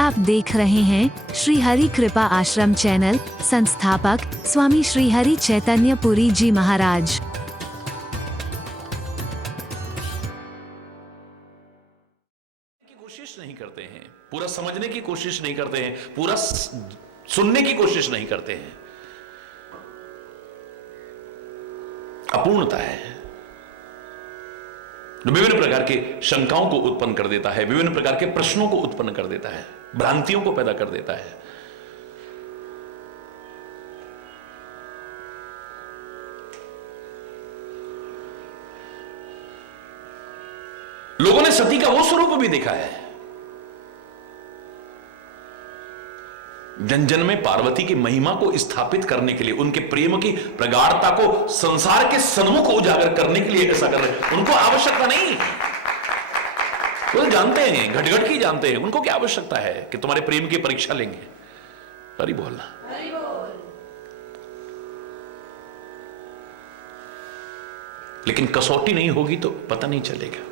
आप देख रहे हैं श्री हरि कृपा आश्रम चैनल। संस्थापक स्वामी श्री हरि चैतन्य पुरी जी महाराज। की कोशिश नहीं करते हैं, पूरा समझने की कोशिश नहीं करते हैं, पूरा सुनने की कोशिश नहीं करते हैं। अपूर्णता है जो विभिन्न प्रकार के शंकाओं को उत्पन्न कर देता है, विभिन्न प्रकार के प्रश्नों को उत्पन्न कर देता है, भ्रांतियों को पैदा कर देता है। लोगों ने सती का वो स्वरूप भी देखा है। जन जन में पार्वती की महिमा को स्थापित करने के लिए, उनके प्रेम की प्रगाढ़ता को संसार के सन्मुख उजागर करने के लिए ऐसा कर रहे हैं। उनको आवश्यकता नहीं, वो जानते हैं, घटघट की जानते हैं, उनको क्या आवश्यकता है कि तुम्हारे प्रेम की परीक्षा लेंगे। हरि बोलना, लेकिन कसौटी नहीं होगी तो पता नहीं चलेगा।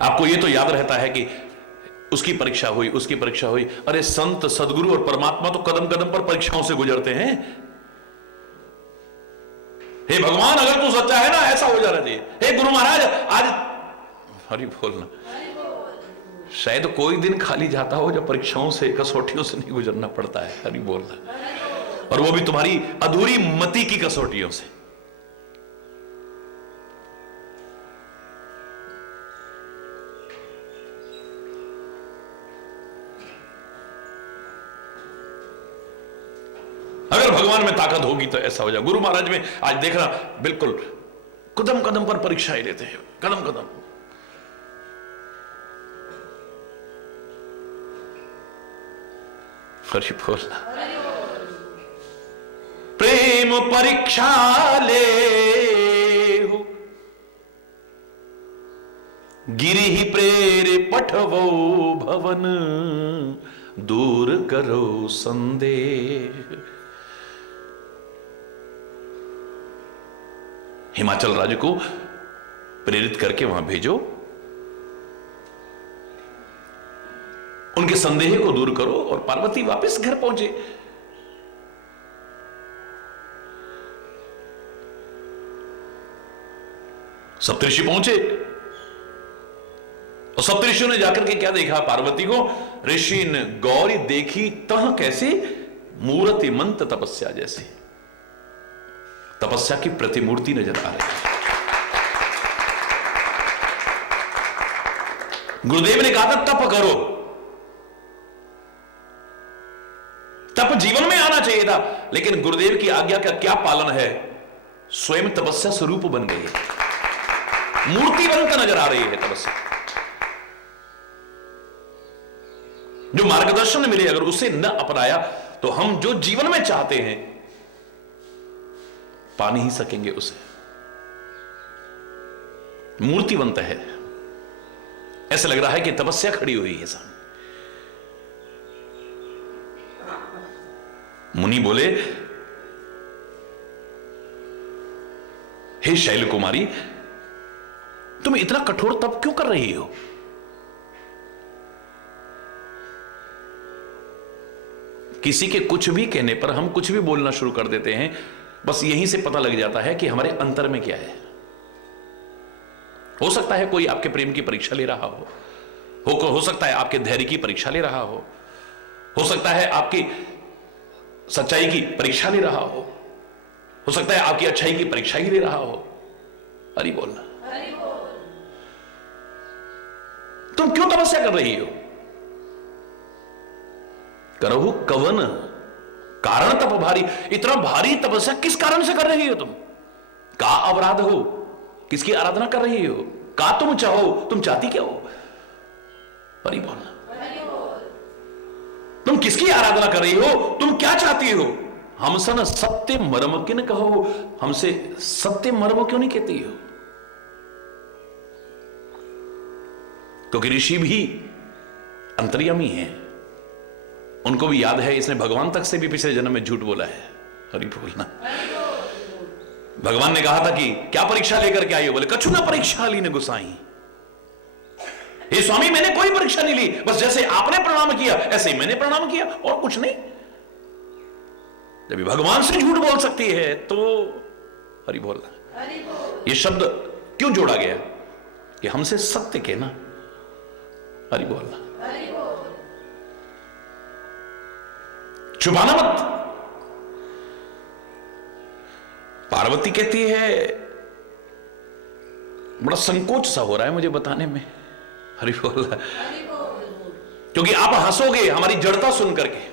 आपको यह तो याद रहता है कि उसकी परीक्षा हुई, उसकी परीक्षा हुई। अरे संत, सदगुरु और परमात्मा तो कदम कदम पर परीक्षाओं से गुजरते हैं। हे भगवान, अगर तू सच्चा है ना, ऐसा हो जाना चाहिए। हे गुरु महाराज, आज हरि बोलना, शायद कोई दिन खाली जाता हो जब परीक्षाओं से, कसौटियों से नहीं गुजरना पड़ता है। हरि बोलना, और वो भी तुम्हारी अधूरी मति की कसौटियों से। अगर भगवान में ताकत होगी तो ऐसा हो जाए। गुरु महाराज में आज देखना, बिल्कुल कदम कदम पर परीक्षाएं लेते हैं, कदम कदम। हरि बोलना, प्रेम परीक्षा ले हो, गिरि ही प्रेरे पठवो भवन, दूर करो संदेह। हिमाचल राज्य को प्रेरित करके वहां भेजो, उनके संदेह को दूर करो। और पार्वती वापस घर पहुंचे। सप्तऋषि पहुंचे और सप्तऋषियों ने जाकर के क्या देखा पार्वती को? ऋषि ने गौरी देखी तह कैसे, मूर्ति मंत तपस्या जैसे। तपस्या की प्रतिमूर्ति नजर आ रही है। गुरुदेव ने कहा था तप करो, तप जीवन में आना चाहिए था, लेकिन गुरुदेव की आज्ञा का क्या पालन है? स्वयं तपस्या स्वरूप बन गई है, मूर्ति बनकर नजर आ रही है तपस्या। जो मार्गदर्शन मिले, अगर उसे न अपनाया तो हम जो जीवन में चाहते हैं पा नहीं सकेंगे उसे। मूर्तिवंत है, ऐसा लग रहा है कि तपस्या खड़ी हुई है सामने। मुनि बोले, हे शैल कुमारी, तुम इतना कठोर तप क्यों कर रही हो? किसी के कुछ भी कहने पर हम कुछ भी बोलना शुरू कर देते हैं। बस यहीं से पता लग जाता है कि हमारे अंतर में क्या है। हो सकता है कोई आपके प्रेम की परीक्षा ले रहा हो सकता है आपके धैर्य की परीक्षा ले रहा हो सकता है आपकी सच्चाई की परीक्षा ले रहा हो सकता है आपकी अच्छाई की परीक्षा ही ले रहा हो। हरि बोलना, तुम क्यों तपस्या कर रही हो? करहु कवन कारण तप भारी। इतना भारी तपस्या किस कारण से कर रही हो तुम? का अपराध हो? किसकी आराधना कर रही हो? का तुम चाहो? तुम चाहती क्या हो? हरि बोलना, तुम किसकी आराधना कर रही हो? तुम क्या चाहती हो? हमसे न सत्य मर्म किन कहो, हमसे सत्य मर्म क्यों नहीं कहती हो? क्योंकि ऋषि भी अंतर्यामी हैं, उनको भी याद है इसने भगवान तक से भी पिछले जन्म में झूठ बोला है। हरि बोलना, भगवान ने कहा था कि क्या परीक्षा लेकर के आई हो? बोले कछु ना परीक्षा ली ने गुसाई। हे स्वामी मैंने कोई परीक्षा नहीं ली, बस जैसे आपने प्रणाम किया ऐसे ही मैंने प्रणाम किया, और कुछ नहीं। जब भगवान से झूठ बोल सकती है तो हरि बोल। ये शब्द क्यों जोड़ा गया? कि हमसे सत्य के ना, हरि बोलना, छुपाना मत। पार्वती कहती है बड़ा संकोच सा हो रहा है मुझे बताने में, हरि बोल, क्योंकि आप हंसोगे हमारी जड़ता सुन करके।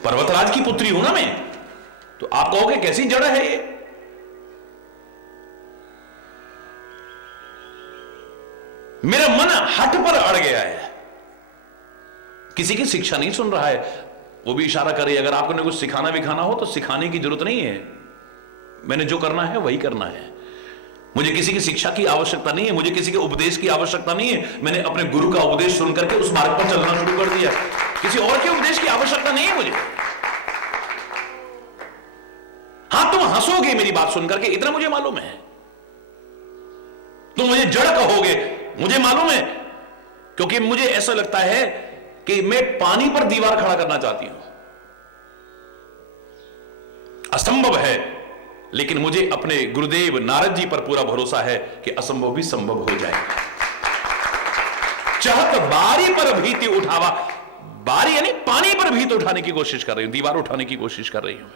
पर्वतराज की पुत्री हूं ना मैं, तो आप कहोगे कैसी जड़ है ये? मेरा मन हठ पर अड़ गया है, किसी की शिक्षा नहीं सुन रहा है। वो भी इशारा कर रही है, अगर आपको कुछ सिखाना विखाना हो तो सिखाने की जरूरत नहीं है, मैंने जो करना है वही करना है। मुझे किसी की शिक्षा की आवश्यकता नहीं है, मुझे किसी के उपदेश की आवश्यकता नहीं है। मैंने अपने गुरु का उपदेश सुन करके उस मार्ग पर चलना शुरू कर दिया, किसी और के उपदेश की आवश्यकता नहीं है मुझे। हां तुम हंसोगे मेरी बात सुन करके, इतना मुझे मालूम है। तुम मुझे जड़ कहोगे, मुझे मालूम है, क्योंकि मुझे ऐसा लगता है कि मैं पानी पर दीवार खड़ा करना चाहती हूं। असंभव है, लेकिन मुझे अपने गुरुदेव नारद जी पर पूरा भरोसा है कि असंभव भी संभव हो जाएगा। चाहत बारी पर भीति उठावा, बारी यानी पानी पर भीत उठाने की कोशिश कर रही हूं, दीवार उठाने की कोशिश कर रही हूं।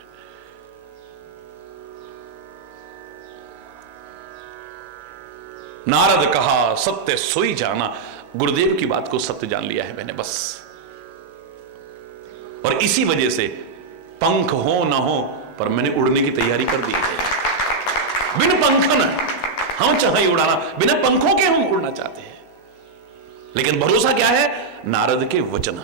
नारद कहा सत्य सोई जाना, गुरुदेव की बात को सत्य जान लिया है मैंने बस। और इसी वजह से पंख हो ना हो पर मैंने उड़ने की तैयारी कर दी है। बिन पंखन हम चाहे उड़ाना, बिना पंखों के हम उड़ना चाहते हैं, लेकिन भरोसा क्या है? नारद के वचन।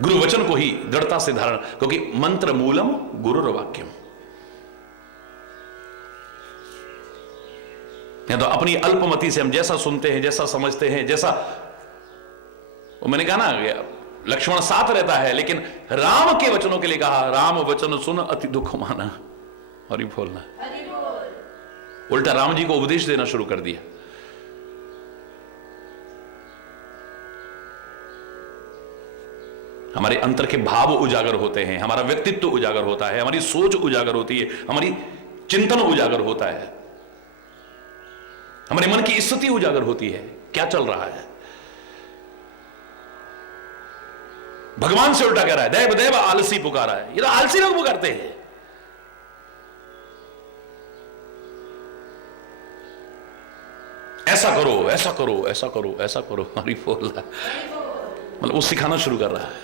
गुरु वचन को ही दृढ़ता से धारण, क्योंकि मंत्र मूलम गुरुर वाक्यम। या तो अपनी अल्पमति से हम जैसा सुनते हैं, जैसा समझते हैं, जैसा, वो मैंने कहा ना लक्ष्मण साथ रहता है, लेकिन राम के वचनों के लिए कहा राम वचन सुन अति दुख माना, और ये बोलना उल्टा राम जी को उपदेश देना शुरू कर दिया। हमारे अंतर के भाव उजागर होते हैं, हमारा व्यक्तित्व उजागर होता है, हमारी सोच उजागर होती है, हमारी चिंतन उजागर होता है, हमारे मन की स्थिति उजागर होती है, क्या चल रहा है। भगवान से उल्टा कह रहा है देव देव आलसी पुकारा है। ये तो आलसी लोग पुकारते हैं। ऐसा करो ऐसा करो ऐसा करो ऐसा करो, हरि बोल रहा, मतलब वो सिखाना शुरू कर रहा है।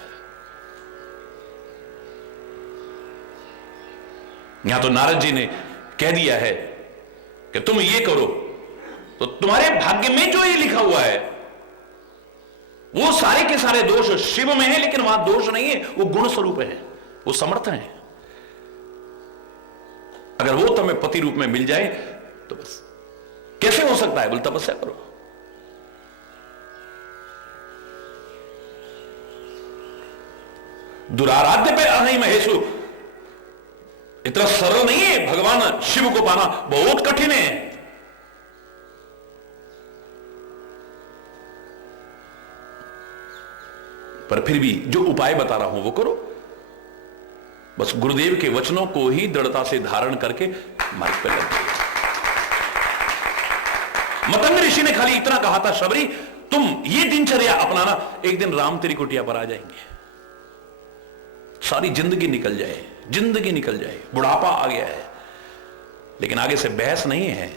यहां तो नारद जी ने कह दिया है कि तुम ये करो, तो तुम्हारे भाग्य में जो ये लिखा हुआ है वो सारे के सारे दोष शिव में है, लेकिन वहां दोष नहीं है, वो गुण स्वरूप है, वो समर्थ है। अगर वो तुम्हें पति रूप में मिल जाए तो बस। कैसे हो सकता है? बोल तपस्या करो। दुराराध्य पे अहि महेशु, इतना सरल नहीं है भगवान शिव को पाना, बहुत कठिन है। पर फिर भी जो उपाय बता रहा हूं वो करो, बस गुरुदेव के वचनों को ही दृढ़ता से धारण करके मार्ग पर लग जाइए। मतंग ऋषि ने खाली इतना कहा था, शबरी तुम ये दिनचर्या अपनाना, एक दिन राम तेरी कुटिया पर आ जाएंगे, सारी जिंदगी निकल जाए, जिंदगी निकल जाए, बुढ़ापा आ गया है, लेकिन आगे से बहस नहीं है,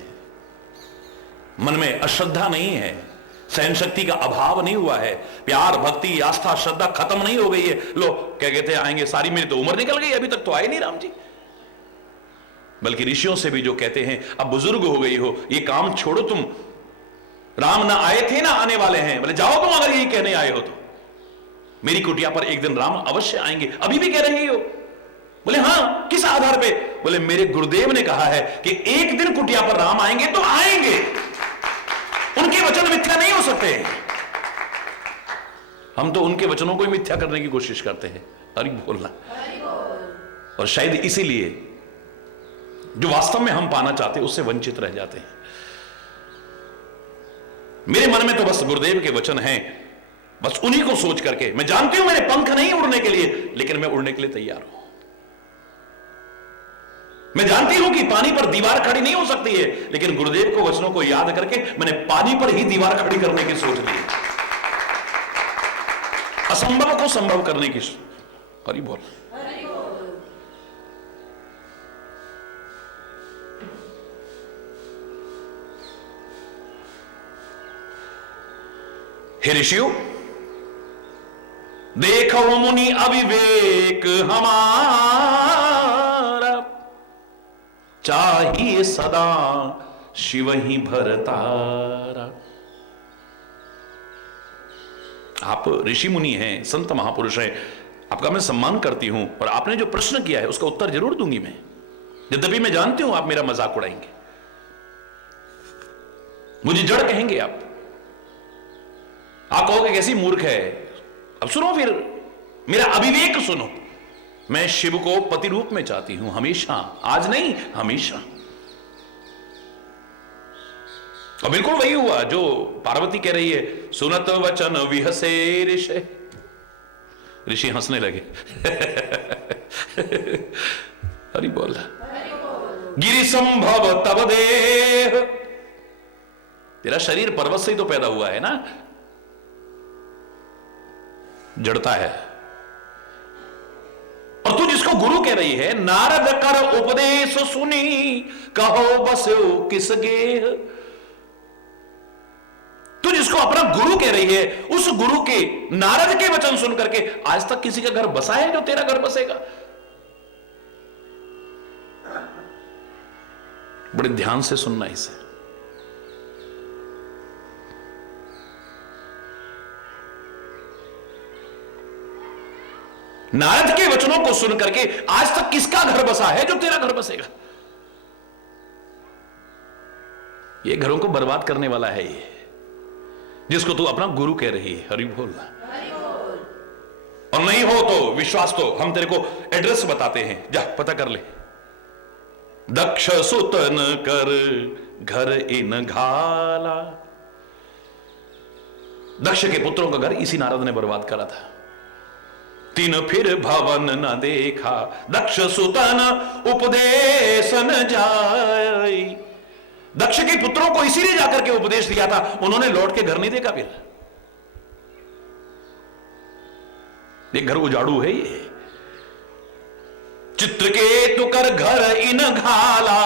मन में अश्रद्धा नहीं है, सहन शक्ति का अभाव नहीं हुआ है, प्यार भक्ति आस्था श्रद्धा खत्म नहीं हो गई है। लो क्या कहते हैं आएंगे, सारी मेरी तो उम्र निकल गई, अभी तक तो आए नहीं राम जी। बल्कि ऋषियों से भी जो कहते हैं अब बुजुर्ग हो गई हो, ये काम छोड़ो तुम, राम ना आए थे ना आने वाले हैं, बोले जाओ तुम अगर यही कहने आए हो तो, मेरी कुटिया पर एक दिन राम अवश्य आएंगे। अभी भी कह रहे हो? बोले हां, किस आधार पे? बोले मेरे गुरुदेव ने कहा है कि एक दिन कुटिया पर राम आएंगे तो आएंगे, उनके वचन मिथ्या नहीं हो सकते। हम तो उनके वचनों को ही मिथ्या करने की कोशिश करते हैं। हरि बोलना। और शायद इसीलिए जो वास्तव में हम पाना चाहते हैं उससे वंचित रह जाते हैं। मेरे मन में तो बस गुरुदेव के वचन हैं, बस उन्हीं को सोच करके मैं जानती हूं मेरे पंख नहीं उड़ने के लिए, लेकिन मैं उड़ने के लिए तैयार हूं। मैं जानती हूं कि पानी पर दीवार खड़ी नहीं हो सकती है, लेकिन गुरुदेव को वचनों को याद करके मैंने पानी पर ही दीवार खड़ी करने की सोच ली, असंभव को संभव करने की। हरि बोल। हे ऋषियों, देखो मुनि अविवेक हमारा, चाहिए सदा शिव ही भरतारा। आप ऋषि मुनि हैं, संत महापुरुष हैं, आपका मैं सम्मान करती हूं, और आपने जो प्रश्न किया है उसका उत्तर जरूर दूंगी मैं, यद्यपि मैं जानती हूं आप मेरा मजाक उड़ाएंगे, मुझे जड़ कहेंगे आप कहोगे कैसी मूर्ख है। अब सुनो, फिर मेरा अविवेक सुनो। मैं शिव को पति रूप में चाहती हूं हमेशा, आज नहीं हमेशा। और बिल्कुल वही हुआ जो पार्वती कह रही है, सुनत वचन विहसे ऋषि। ऋषि हंसने लगे। हरि बोल। गिरि संभव तब देह, तेरा शरीर पर्वत से ही तो पैदा हुआ है ना, जड़ता है। और तू जिसको गुरु कह रही है, नारद कर उपदेश सुनी, कहो बसो किस गेह। तू जिसको अपना गुरु कह रही है, उस गुरु के, नारद के वचन सुन करके आज तक किसी का घर बसा है जो तेरा घर बसेगा? बड़े ध्यान से सुनना इसे। नारद के वचनों को सुन करके आज तक किसका घर बसा है जो तेरा घर बसेगा? ये घरों को बर्बाद करने वाला है ये, जिसको तू अपना गुरु कह रही है। हरि बोल। और नहीं हो तो विश्वास, तो हम तेरे को एड्रेस बताते हैं, जा पता कर ले। दक्ष सुतन कर घर इन घाला। दक्ष के पुत्रों का घर इसी नारद ने बर्बाद करा था। तीन फिर भवन न देखा, दक्ष सुतन उपदेशन जाई। दक्ष के पुत्रों को इसीलिए जाकर के उपदेश दिया था, उन्होंने लौट के घर नहीं देखा। फिर ये घर उजाड़ू है ये। चित्रकेतु कर घर इन घाला,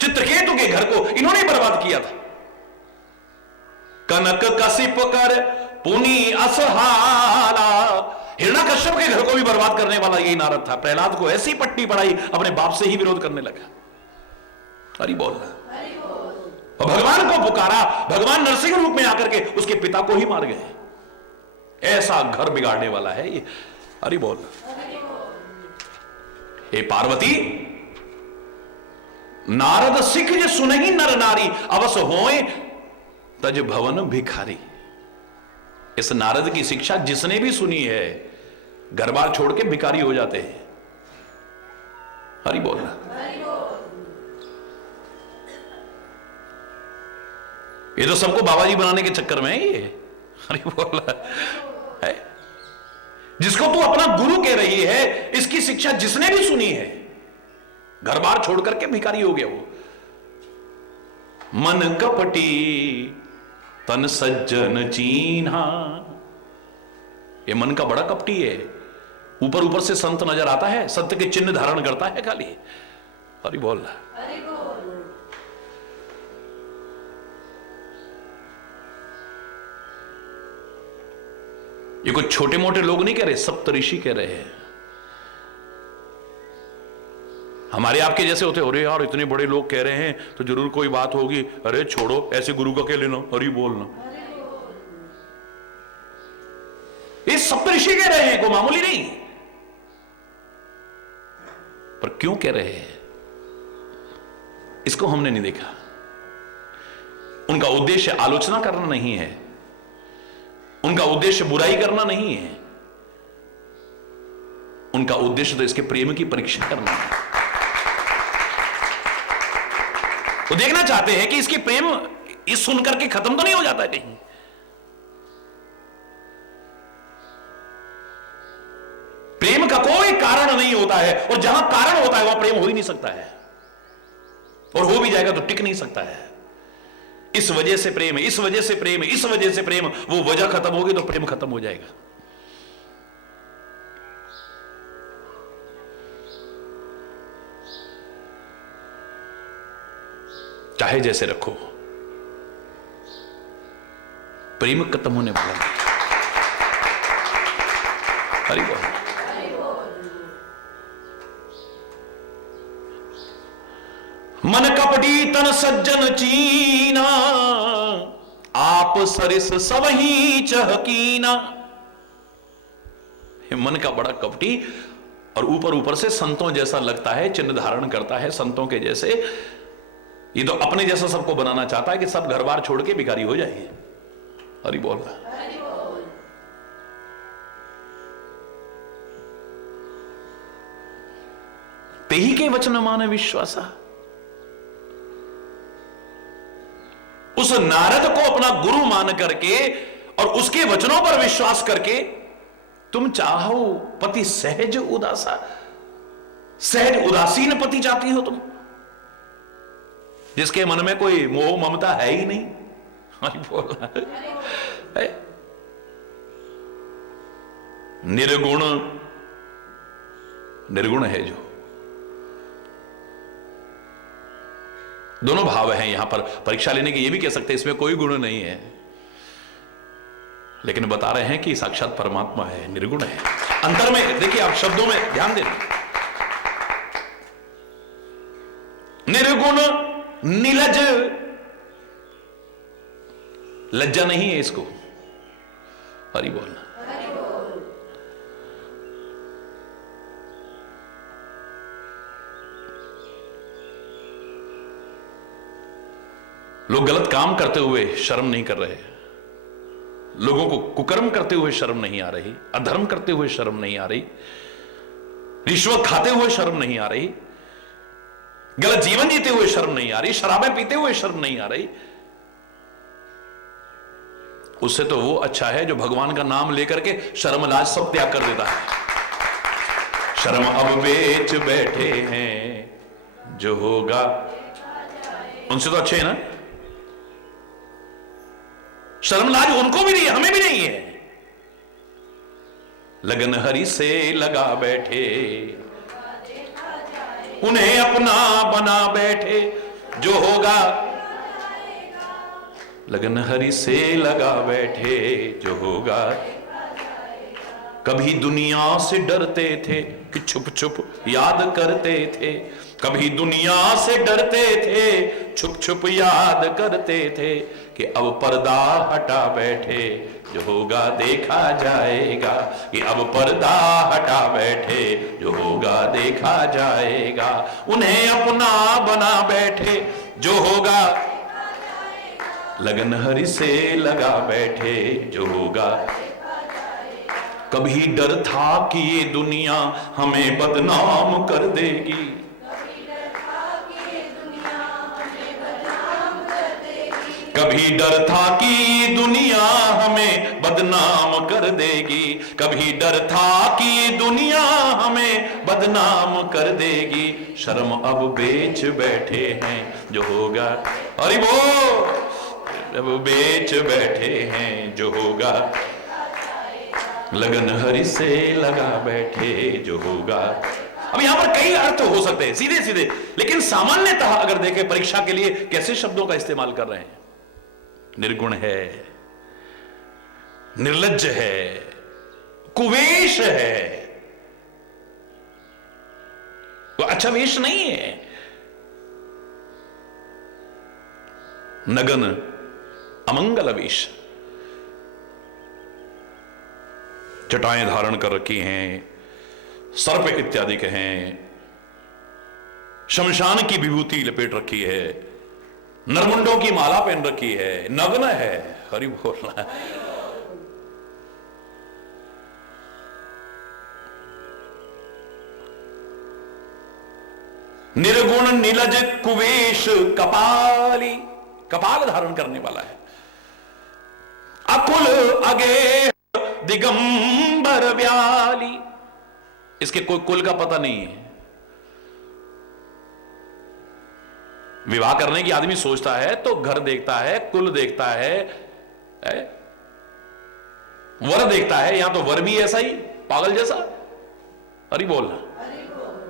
चित्रकेतु के घर को इन्होंने बर्बाद किया था। कनक कशिप कर पुनी असहाला, हिरण्यकश्यप के घर को भी बर्बाद करने वाला यही नारद था। प्रहलाद को ऐसी पट्टी पड़ाई, अपने बाप से ही विरोध करने लगा। हरि बोल। और भगवान को पुकारा, भगवान नरसिंह रूप में आकर के उसके पिता को ही मार गए। ऐसा घर बिगाड़ने वाला है ये। हरि बोल। हे पार्वती, नारद सिख जे सुनहि नर नारी, अवश्य होए तज भवन भिखारी। इस नारद की शिक्षा जिसने भी सुनी है, घर बार छोड़ के भिखारी हो जाते हैं। हरि बोल। ये तो सबको बाबा जी बनाने के चक्कर में है ये। हरि बोल है। जिसको तू अपना गुरु कह रही है, इसकी शिक्षा जिसने भी सुनी है, घर बार छोड़ करके भिखारी हो गया वो। मन कपटी तन सज्जन चीन्हा। ये मन का बड़ा कपटी है। ऊपर ऊपर से संत नजर आता है, सत्य के चिन्ह धारण करता है खाली। हरि बोल। ये कुछ छोटे मोटे लोग नहीं कह रहे, सप्तऋषि कह रहे हैं। हमारे आपके जैसे होते, अरे यार इतने बड़े लोग कह रहे हैं तो जरूर कोई बात होगी, अरे छोड़ो ऐसे गुरु का क्या लेना, हरि बोलना। ये सप्तऋषि कह रहे हैं, कोई मामूली नहीं। पर क्यों कह रहे हैं इसको हमने नहीं देखा। उनका उद्देश्य आलोचना करना नहीं है, उनका उद्देश्य बुराई करना नहीं है, उनका उद्देश्य तो इसके प्रेम की परीक्षा करना है। वो देखना चाहते हैं कि इसकी प्रेम इस सुनकर के खत्म तो नहीं हो जाता है कहीं। प्रेम का कोई कारण नहीं होता है, और जहां कारण होता है वहां प्रेम हो ही नहीं सकता है, और हो भी जाएगा तो टिक नहीं सकता है। इस वजह से प्रेम, इस वजह से प्रेम, इस वजह से प्रेम, वो वजह खत्म होगी तो प्रेम खत्म हो जाएगा। चाहे जैसे रखो, प्रेम खत्म होने वाला नहीं। हरि बोल। मन कपटी तन सज्जन चीना, आप सरिस सबही चहकीना। मन का बड़ा कपटी, और ऊपर ऊपर से संतों जैसा लगता है, चिन्ह धारण करता है संतों के जैसे। ये तो अपने जैसा सबको बनाना चाहता है कि सब घर बार छोड़ के भिखारी हो जाए। हरि बोल। तेही के वचन माने विश्वासा। उस नारद को अपना गुरु मान करके और उसके वचनों पर विश्वास करके तुम चाहो पति सहज उदासा, सहज उदासीन पति चाहती हो तुम, जिसके मन में कोई मोह ममता है ही नहीं। बोला है निर्गुण, निर्गुण है जो। दोनों भाव हैं यहां पर। परीक्षा लेने के ये भी कह सकते हैं इसमें कोई गुण नहीं है, लेकिन बता रहे हैं कि साक्षात परमात्मा है, निर्गुण है। अंतर में देखिए, आप शब्दों में ध्यान देना। निर्गुण निलज, लज्जा नहीं है इसको। हरि बोलना। लोग गलत काम करते हुए शर्म नहीं कर रहे, लोगों को कुकर्म करते हुए शर्म नहीं आ रही, अधर्म करते हुए शर्म नहीं आ रही, रिश्वत खाते हुए शर्म नहीं आ रही, गलत जीवन जीते हुए शर्म नहीं आ रही, शराबें पीते हुए शर्म नहीं आ रही। उससे तो वो अच्छा है जो भगवान का नाम लेकर के शर्म लाज सब त्याग कर देता है। शर्म अब बेच बैठे हैं जो होगा, उनसे तो अच्छे है ना। शर्म लाज उनको भी नहीं है, हमें भी नहीं है। लगन हरि से लगा बैठे, उन्हें अपना बना बैठे, जो होगा। लगन हरि से लगा बैठे, जो होगा। कभी दुनिया से डरते थे कि छुप छुप याद करते थे, कभी दुनिया से डरते थे, छुप छुप याद करते थे, कि अब पर्दा हटा बैठे, जो होगा देखा जाएगा। कि अब पर्दा हटा बैठे, जो होगा देखा जाएगा। उन्हें अपना बना बैठे, जो होगा। लगन हरि से लगा बैठे, जो होगा। कभी डर था कि ये दुनिया हमें बदनाम कर देगी, कभी डर था कि दुनिया हमें बदनाम कर देगी, कभी डर था कि दुनिया हमें बदनाम कर देगी। शर्म अब बेच बैठे हैं, जो होगा। हरि बोल। अब बेच बैठे हैं, जो होगा। लगन हरि से लगा बैठे, जो होगा। अब यहां पर कई अर्थ हो सकते हैं सीधे सीधे, लेकिन सामान्यतः अगर देखें परीक्षा के लिए कैसे शब्दों का इस्तेमाल कर रहे हैं। निर्गुण है, निर्लज्ज है, कुवेश है, वो अच्छा वेश नहीं है। नगन अमंगल वेश, जटाएं धारण कर रखी हैं, सर्प इत्यादि के हैं, शमशान की विभूति लपेट रखी है, नरमुंडों की माला पहन रखी है, नग्न है। हरि बोल। निर्गुण नीलज कुवेश कपाली, कपाल धारण करने वाला है। अकुल अगे दिगंबर व्याली, इसके कोई कुल का पता नहीं है। विवाह करने की आदमी सोचता है तो घर देखता है, कुल देखता है, वर देखता है। यहां तो वर भी ऐसा ही पागल जैसा, अरे बोलना,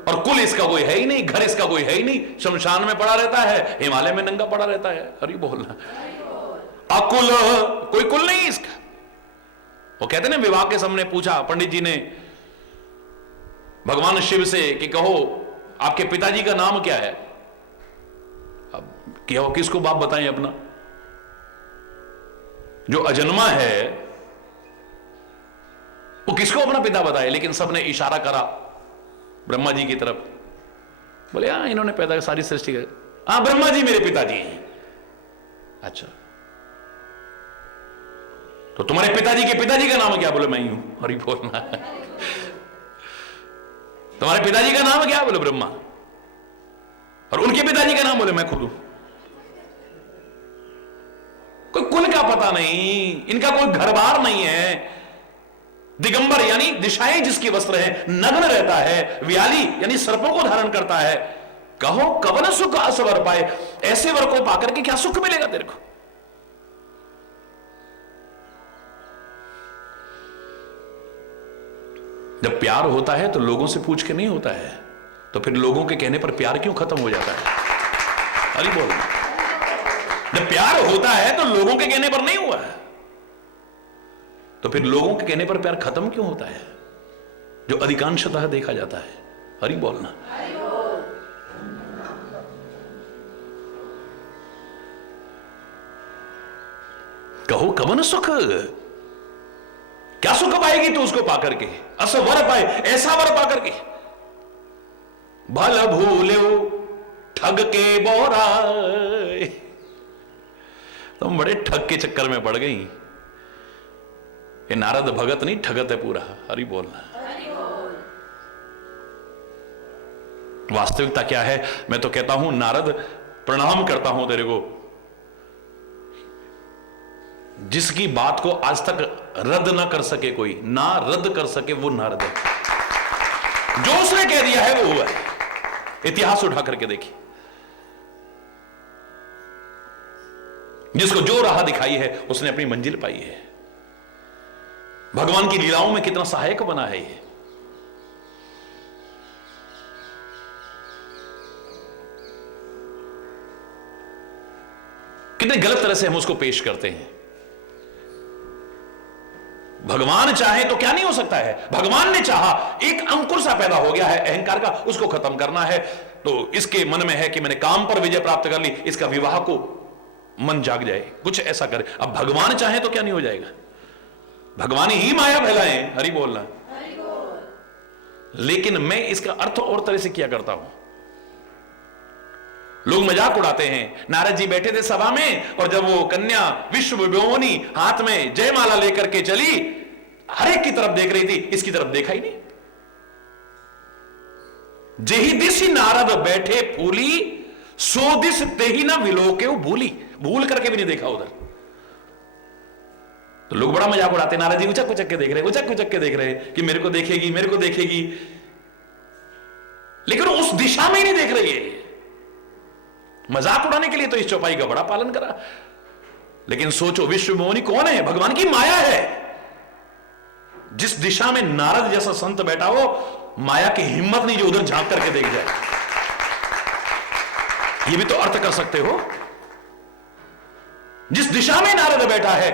और कुल इसका कोई है ही नहीं, घर इसका कोई है ही नहीं, शमशान में पड़ा रहता है, हिमालय में नंगा पड़ा रहता है। अरे बोलना, अकुल, कोई कुल नहीं इसका। वो कहते ना, विवाह के सामने पूछा पंडित जी ने भगवान शिव से कि कहो आपके पिताजी का नाम क्या है। अब क्या हो, किसको बाप बताएं अपना? जो अजन्मा है वो किसको अपना पिता बताए? लेकिन सबने इशारा करा ब्रह्मा जी की तरफ। बोले हाँ, इन्होंने पैदा सारी सृष्टि कर, हाँ ब्रह्मा जी मेरे पिताजी हैं। अच्छा, तो तुम्हारे पिताजी के पिताजी का नाम क्या? बोले मैं ही हूं। हरि बोलना। तुम्हारे पिताजी का नाम क्या? बोले ब्रह्मा। और उनके पिताजी का नाम? बोले मैं खुद हूं। कोई कुल का पता नहीं, इनका कोई घर बार नहीं है। दिगंबर यानी दिशाएं जिसकी वस्त्र है, नग्न रहता है। व्याली यानी सर्पों को धारण करता है। कहो कवन सुख असवर पाए, ऐसे वर को पाकर के क्या सुख मिलेगा तेरे को? जब प्यार होता है तो लोगों से पूछ के नहीं होता है, तो फिर लोगों के कहने पर प्यार क्यों खत्म हो जाता है? अरे बोल, जब प्यार होता है तो लोगों के कहने पर नहीं हुआ है, तो फिर लोगों के कहने पर प्यार खत्म क्यों होता है, जो अधिकांशतः देखा जाता है? हरि बोलना। कहो कवन सुख, क्या सुख पाएगी तू उसको पाकर के? असवर पाए, ऐसा वर पाकर के। भल भूले ठग के बोरा, तुम बड़े ठग के चक्कर में पड़ गई। ये नारद भगत नहीं, ठगत है पूरा। हरि बोलना। वास्तविकता क्या है? मैं तो कहता हूं नारद, प्रणाम करता हूं तेरे को, जिसकी बात को आज तक रद्द ना कर सके कोई, ना रद्द कर सके, वो नारद है। जो उसने कह दिया है वो हुआ है। इतिहास उठा करके देखिए, जिसको जो राह दिखाई है उसने अपनी मंजिल पाई है। भगवान की लीलाओं में कितना सहायक बना है ये। कितने गलत तरह से हम उसको पेश करते हैं। भगवान चाहे तो क्या नहीं हो सकता है। भगवान ने चाहा, एक अंकुर सा पैदा हो गया है अहंकार का, उसको खत्म करना है, तो इसके मन में है कि मैंने काम पर विजय प्राप्त कर ली, इसका विवाह को मन जाग जाए, कुछ ऐसा करे। अब भगवान चाहे तो क्या नहीं हो जाएगा? भगवान ही माया फैलाए। हरि बोलना। लेकिन मैं इसका अर्थ और तरह से किया करता हूं। लोग मजाक उड़ाते हैं, नारद जी बैठे थे सभा में, और जब वो कन्या विश्व विभोवनी हाथ में जयमाला लेकर के चली, हर एक की तरफ देख रही थी, इसकी तरफ देखा ही नहीं। जेहि दिशि नारद बैठे फूली, सो दिस तेहि न विलोके भूली। भूल करके भी नहीं देखा उधर। तो लोग बड़ा मजाक उड़ाते, नारद जी उचक उचक के देख रहे, उचक उचक के देख रहे कि मेरे को देखेगी, मेरे को देखेगी, लेकिन उस दिशा में ही नहीं देख रही है। मजाक उड़ाने के लिए तो इस चौपाई का बड़ा पालन करा, लेकिन सोचो विश्व मोहिनी कौन है? भगवान की माया है। जिस दिशा में नारद जैसा संत बैठा हो, माया की हिम्मत नहीं जो उधर झांक करके देख जाए। ये भी तो अर्थ कर सकते हो। जिस दिशा में नारद बैठा है,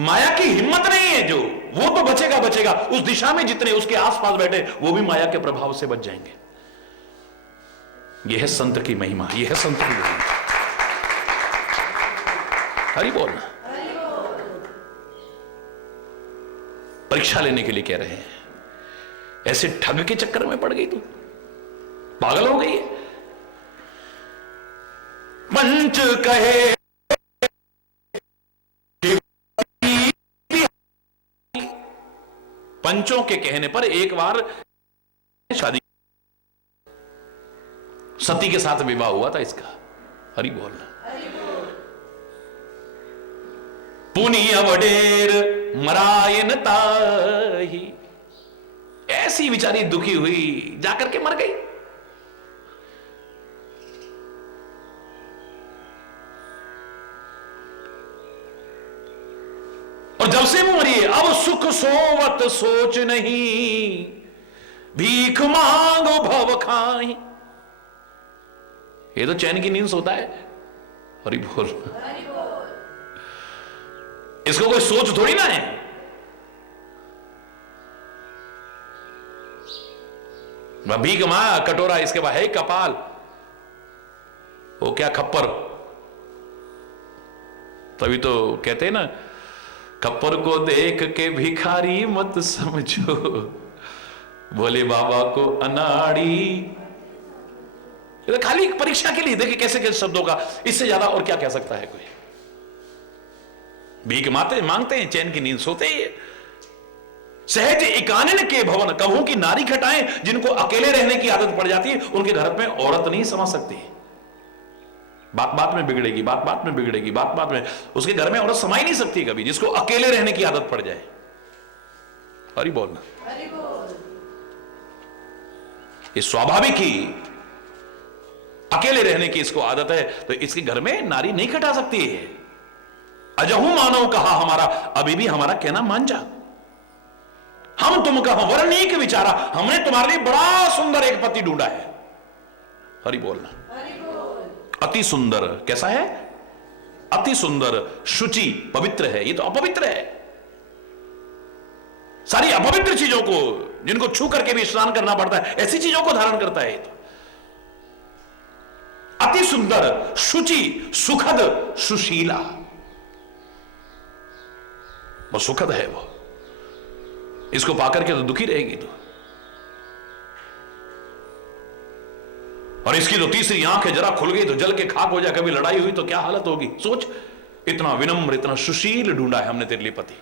माया की हिम्मत नहीं है, जो वो तो बचेगा बचेगा, उस दिशा में जितने उसके आसपास बैठे वो भी माया के प्रभाव से बच जाएंगे। यह है संत की महिमा, यह है संत की महिमा। हरि बोलना। परीक्षा लेने के लिए कह रहे हैं, ऐसे ठग के चक्कर में पड़ गई तू, पागल हो गई है। पंच कहे पंचों के कहने पर एक बार शादी, सती के साथ विवाह हुआ था इसका। हरि बोल। पुनिया वडेर मरायन ताही, ऐसी बेचारी दुखी हुई, जाकर के मर गई। और जब से मरी, अब सुख सोवत सोच नहीं, भीख मांगो भव खाई। ये तो चैन की नींद सोता है। हरि बोल। इसको कोई सोच थोड़ी ना है। भीख मां कटोरा, इसके बाद है कपाल, वो क्या खप्पर। तभी तो कहते हैं ना, खप्पर को देख के भिखारी मत समझो, भोले बाबा को अनाड़ी। खाली परीक्षा के लिए देखिए कैसे कैसे शब्दों का, इससे ज्यादा और क्या कह सकता है कोई। भीख मांगते हैं, चैन की नींद सोते ही। सहज एकानन के भवन, कभू की नारी खटाएं। जिनको अकेले रहने की आदत पड़ जाती है, उनके घर में औरत नहीं समा सकती। बात बात में बिगड़ेगी, बात बात में बिगड़ेगी, बात बात में, उसके घर में औरत समा ही नहीं सकती कभी, जिसको अकेले रहने की आदत पड़ जाए। हरि बोल। ये स्वाभाविक ही अकेले रहने की इसको आदत है, तो इसके घर में नारी नहीं खटा सकती है। अजहू मानव कहा हमारा, अभी भी हमारा कहना मान जा। हम तुम कहो वर्णीक विचारा, हमने तुम्हारे लिए बड़ा सुंदर एक पति ढूंढा है। हरि बोलना। अति सुंदर कैसा है? अति सुंदर, शुचि, पवित्र है। ये तो अपवित्र है। सारी अपवित्र चीजों को, जिनको छू करके भी स्नान करना पड़ता है, ऐसी चीजों को धारण करता है। तो अति सुंदर, शुचि, सुखद, सुशीला, वो सुखद है। वो इसको पाकर के तो दुखी रहेगी तो। और इसकी जो तीसरी आंख है, जरा खुल गई तो जल के खाक हो जाए। कभी लड़ाई हुई तो क्या हालत होगी सोच। इतना विनम्र, इतना सुशील ढूंढा है हमने तेरे लिए पति।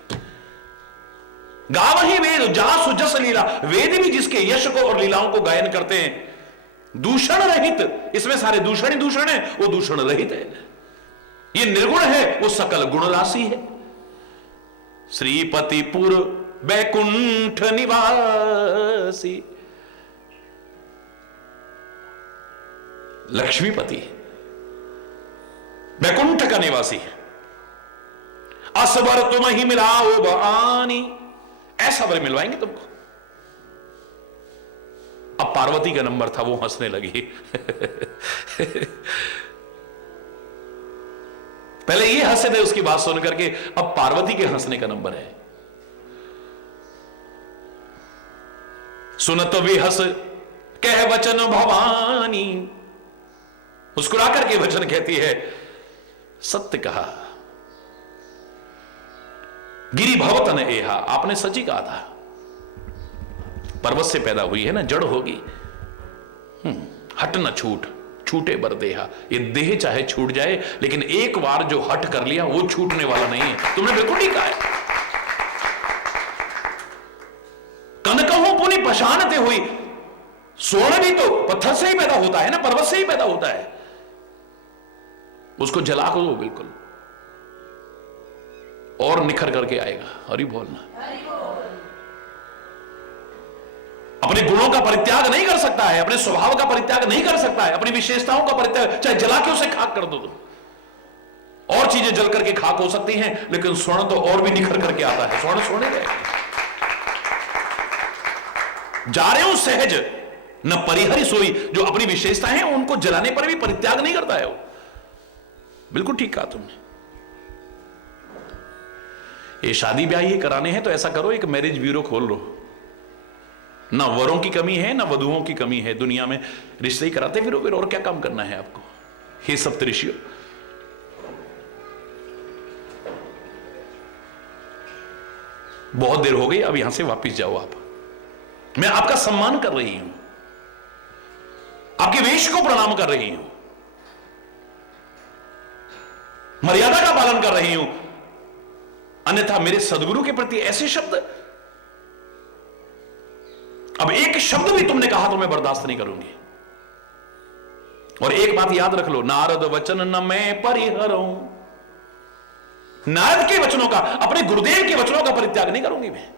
गावहि वेद जहां सुजस लीला, वेद भी जिसके यश को और लीलाओं को गायन करते हैं। दूषण रहित, इसमें सारे दूषण ही दूषण है, वो दूषण रहित है। ये निर्गुण है, वो सकल गुण राशि है। श्रीपतिपुर बैकुंठ निवासी, लक्ष्मीपति बैकुंठ का निवासी है। असबर तुम ही मिलाओ बानी, ऐसा वर मिलवाएंगे तुमको। अब पार्वती का नंबर था, वो हंसने लगी। पहले ये हंसे थे उसकी बात सुन करके, अब पार्वती के हंसने का नंबर है। सुनत भी हंस कह वचन भवानी, मुस्कुरा करके वचन कहती है, सत्य कहा। गिरी भवतन एहा, आपने सच ही कहा था। पर्वत से पैदा हुई है ना, जड़ होगी। हट न छूट, छूटे बर देहा। ये देह चाहे छूट जाए, लेकिन एक बार जो हट कर लिया वो छूटने वाला नहीं है। तुमने बिल्कुल ठीक कहा है। कनकहू पुनि पशानते हुई, स्वर्ण भी तो पत्थर से ही पैदा होता है ना, पर्वत से ही पैदा होता है। उसको जला को दो बिल्कुल, और निखर करके आएगा। हरि बोलना। अपने गुणों का परित्याग नहीं कर सकता है, अपने स्वभाव का परित्याग नहीं कर सकता है, अपनी विशेषताओं का परित्याग, चाहे जला के उसे खाक कर दो तुम। और चीजें जल करके खाक हो सकती हैं, लेकिन स्वर्ण तो और भी निखर करके आता है। स्वर्ण स्वर्ण रहेगा। जा रहे हो सहज न परिहरि सोई, जो अपनी विशेषताएं हैं उनको जलाने पर भी परित्याग नहीं करता है वो। बिल्कुल ठीक कहा तुमने। ये शादी ब्याह ही कराने हैं तो ऐसा करो, एक मैरिज ब्यूरो खोल लो। ना वरों की कमी है, ना वधुओं की कमी है। दुनिया में रिश्ते ही कराते फिर और क्या काम करना है आपको। हे सप्तऋषियों, बहुत देर हो गई, अब यहां से वापस जाओ आप। मैं आपका सम्मान कर रही हूं, आपके वेश को प्रणाम कर रही हूं, मर्यादा का पालन कर रही हूं। अन्यथा मेरे सदगुरु के प्रति ऐसे शब्द, अब एक शब्द भी तुमने कहा तो मैं बर्दाश्त नहीं करूंगी। और एक बात याद रख लो, नारद वचन न मैं परिहरऊं, नारद के वचनों का, अपने गुरुदेव के वचनों का परित्याग नहीं करूंगी मैं।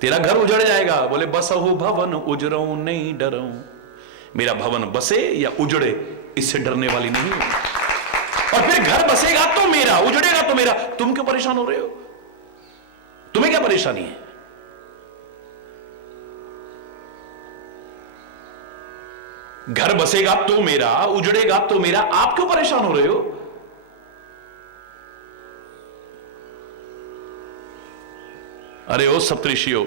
तेरा घर उजड़ जाएगा, बोले बसहु भवन उजरऊं नहीं डरऊं, मेरा भवन बसे या उजड़े इससे डरने वाली नहीं हूं। और फिर घर बसेगा तो मेरा, उजड़ेगा तो मेरा, तुम क्यों परेशान हो रहे हो? तुम्हें क्या परेशानी है? घर बसेगा तो मेरा, उजड़ेगा तो मेरा, आप क्यों परेशान हो रहे हो? अरे ओ सप्तऋषियों,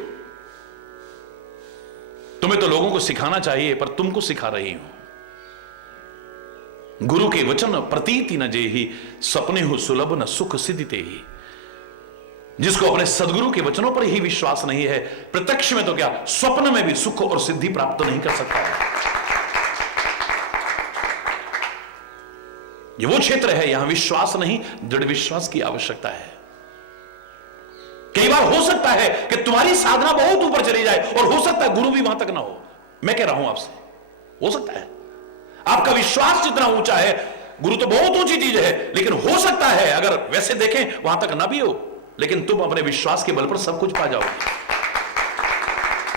तुम्हें तो लोगों को सिखाना चाहिए, पर तुमको सिखा रही हूं। गुरु के वचन प्रतीति न जेहि, सपने हो सुलभ न सुख सिद्धिते ही। जिसको अपने सदगुरु के वचनों पर ही विश्वास नहीं है, प्रत्यक्ष में तो क्या, स्वप्न में भी सुख और सिद्धि प्राप्त नहीं कर सकता है। ये वो क्षेत्र है, यहां विश्वास नहीं, दृढ़ विश्वास की आवश्यकता है। कई बार हो सकता है कि तुम्हारी साधना बहुत ऊपर चली जाए, और हो सकता है गुरु भी वहां तक ना हो। मैं कह रहा हूं आपसे, हो सकता है आपका विश्वास जितना ऊंचा है, गुरु तो बहुत ऊंची चीज है, लेकिन हो सकता है अगर वैसे देखें वहां तक ना भी हो, लेकिन तुम अपने विश्वास के बल पर सब कुछ पा जाओगे।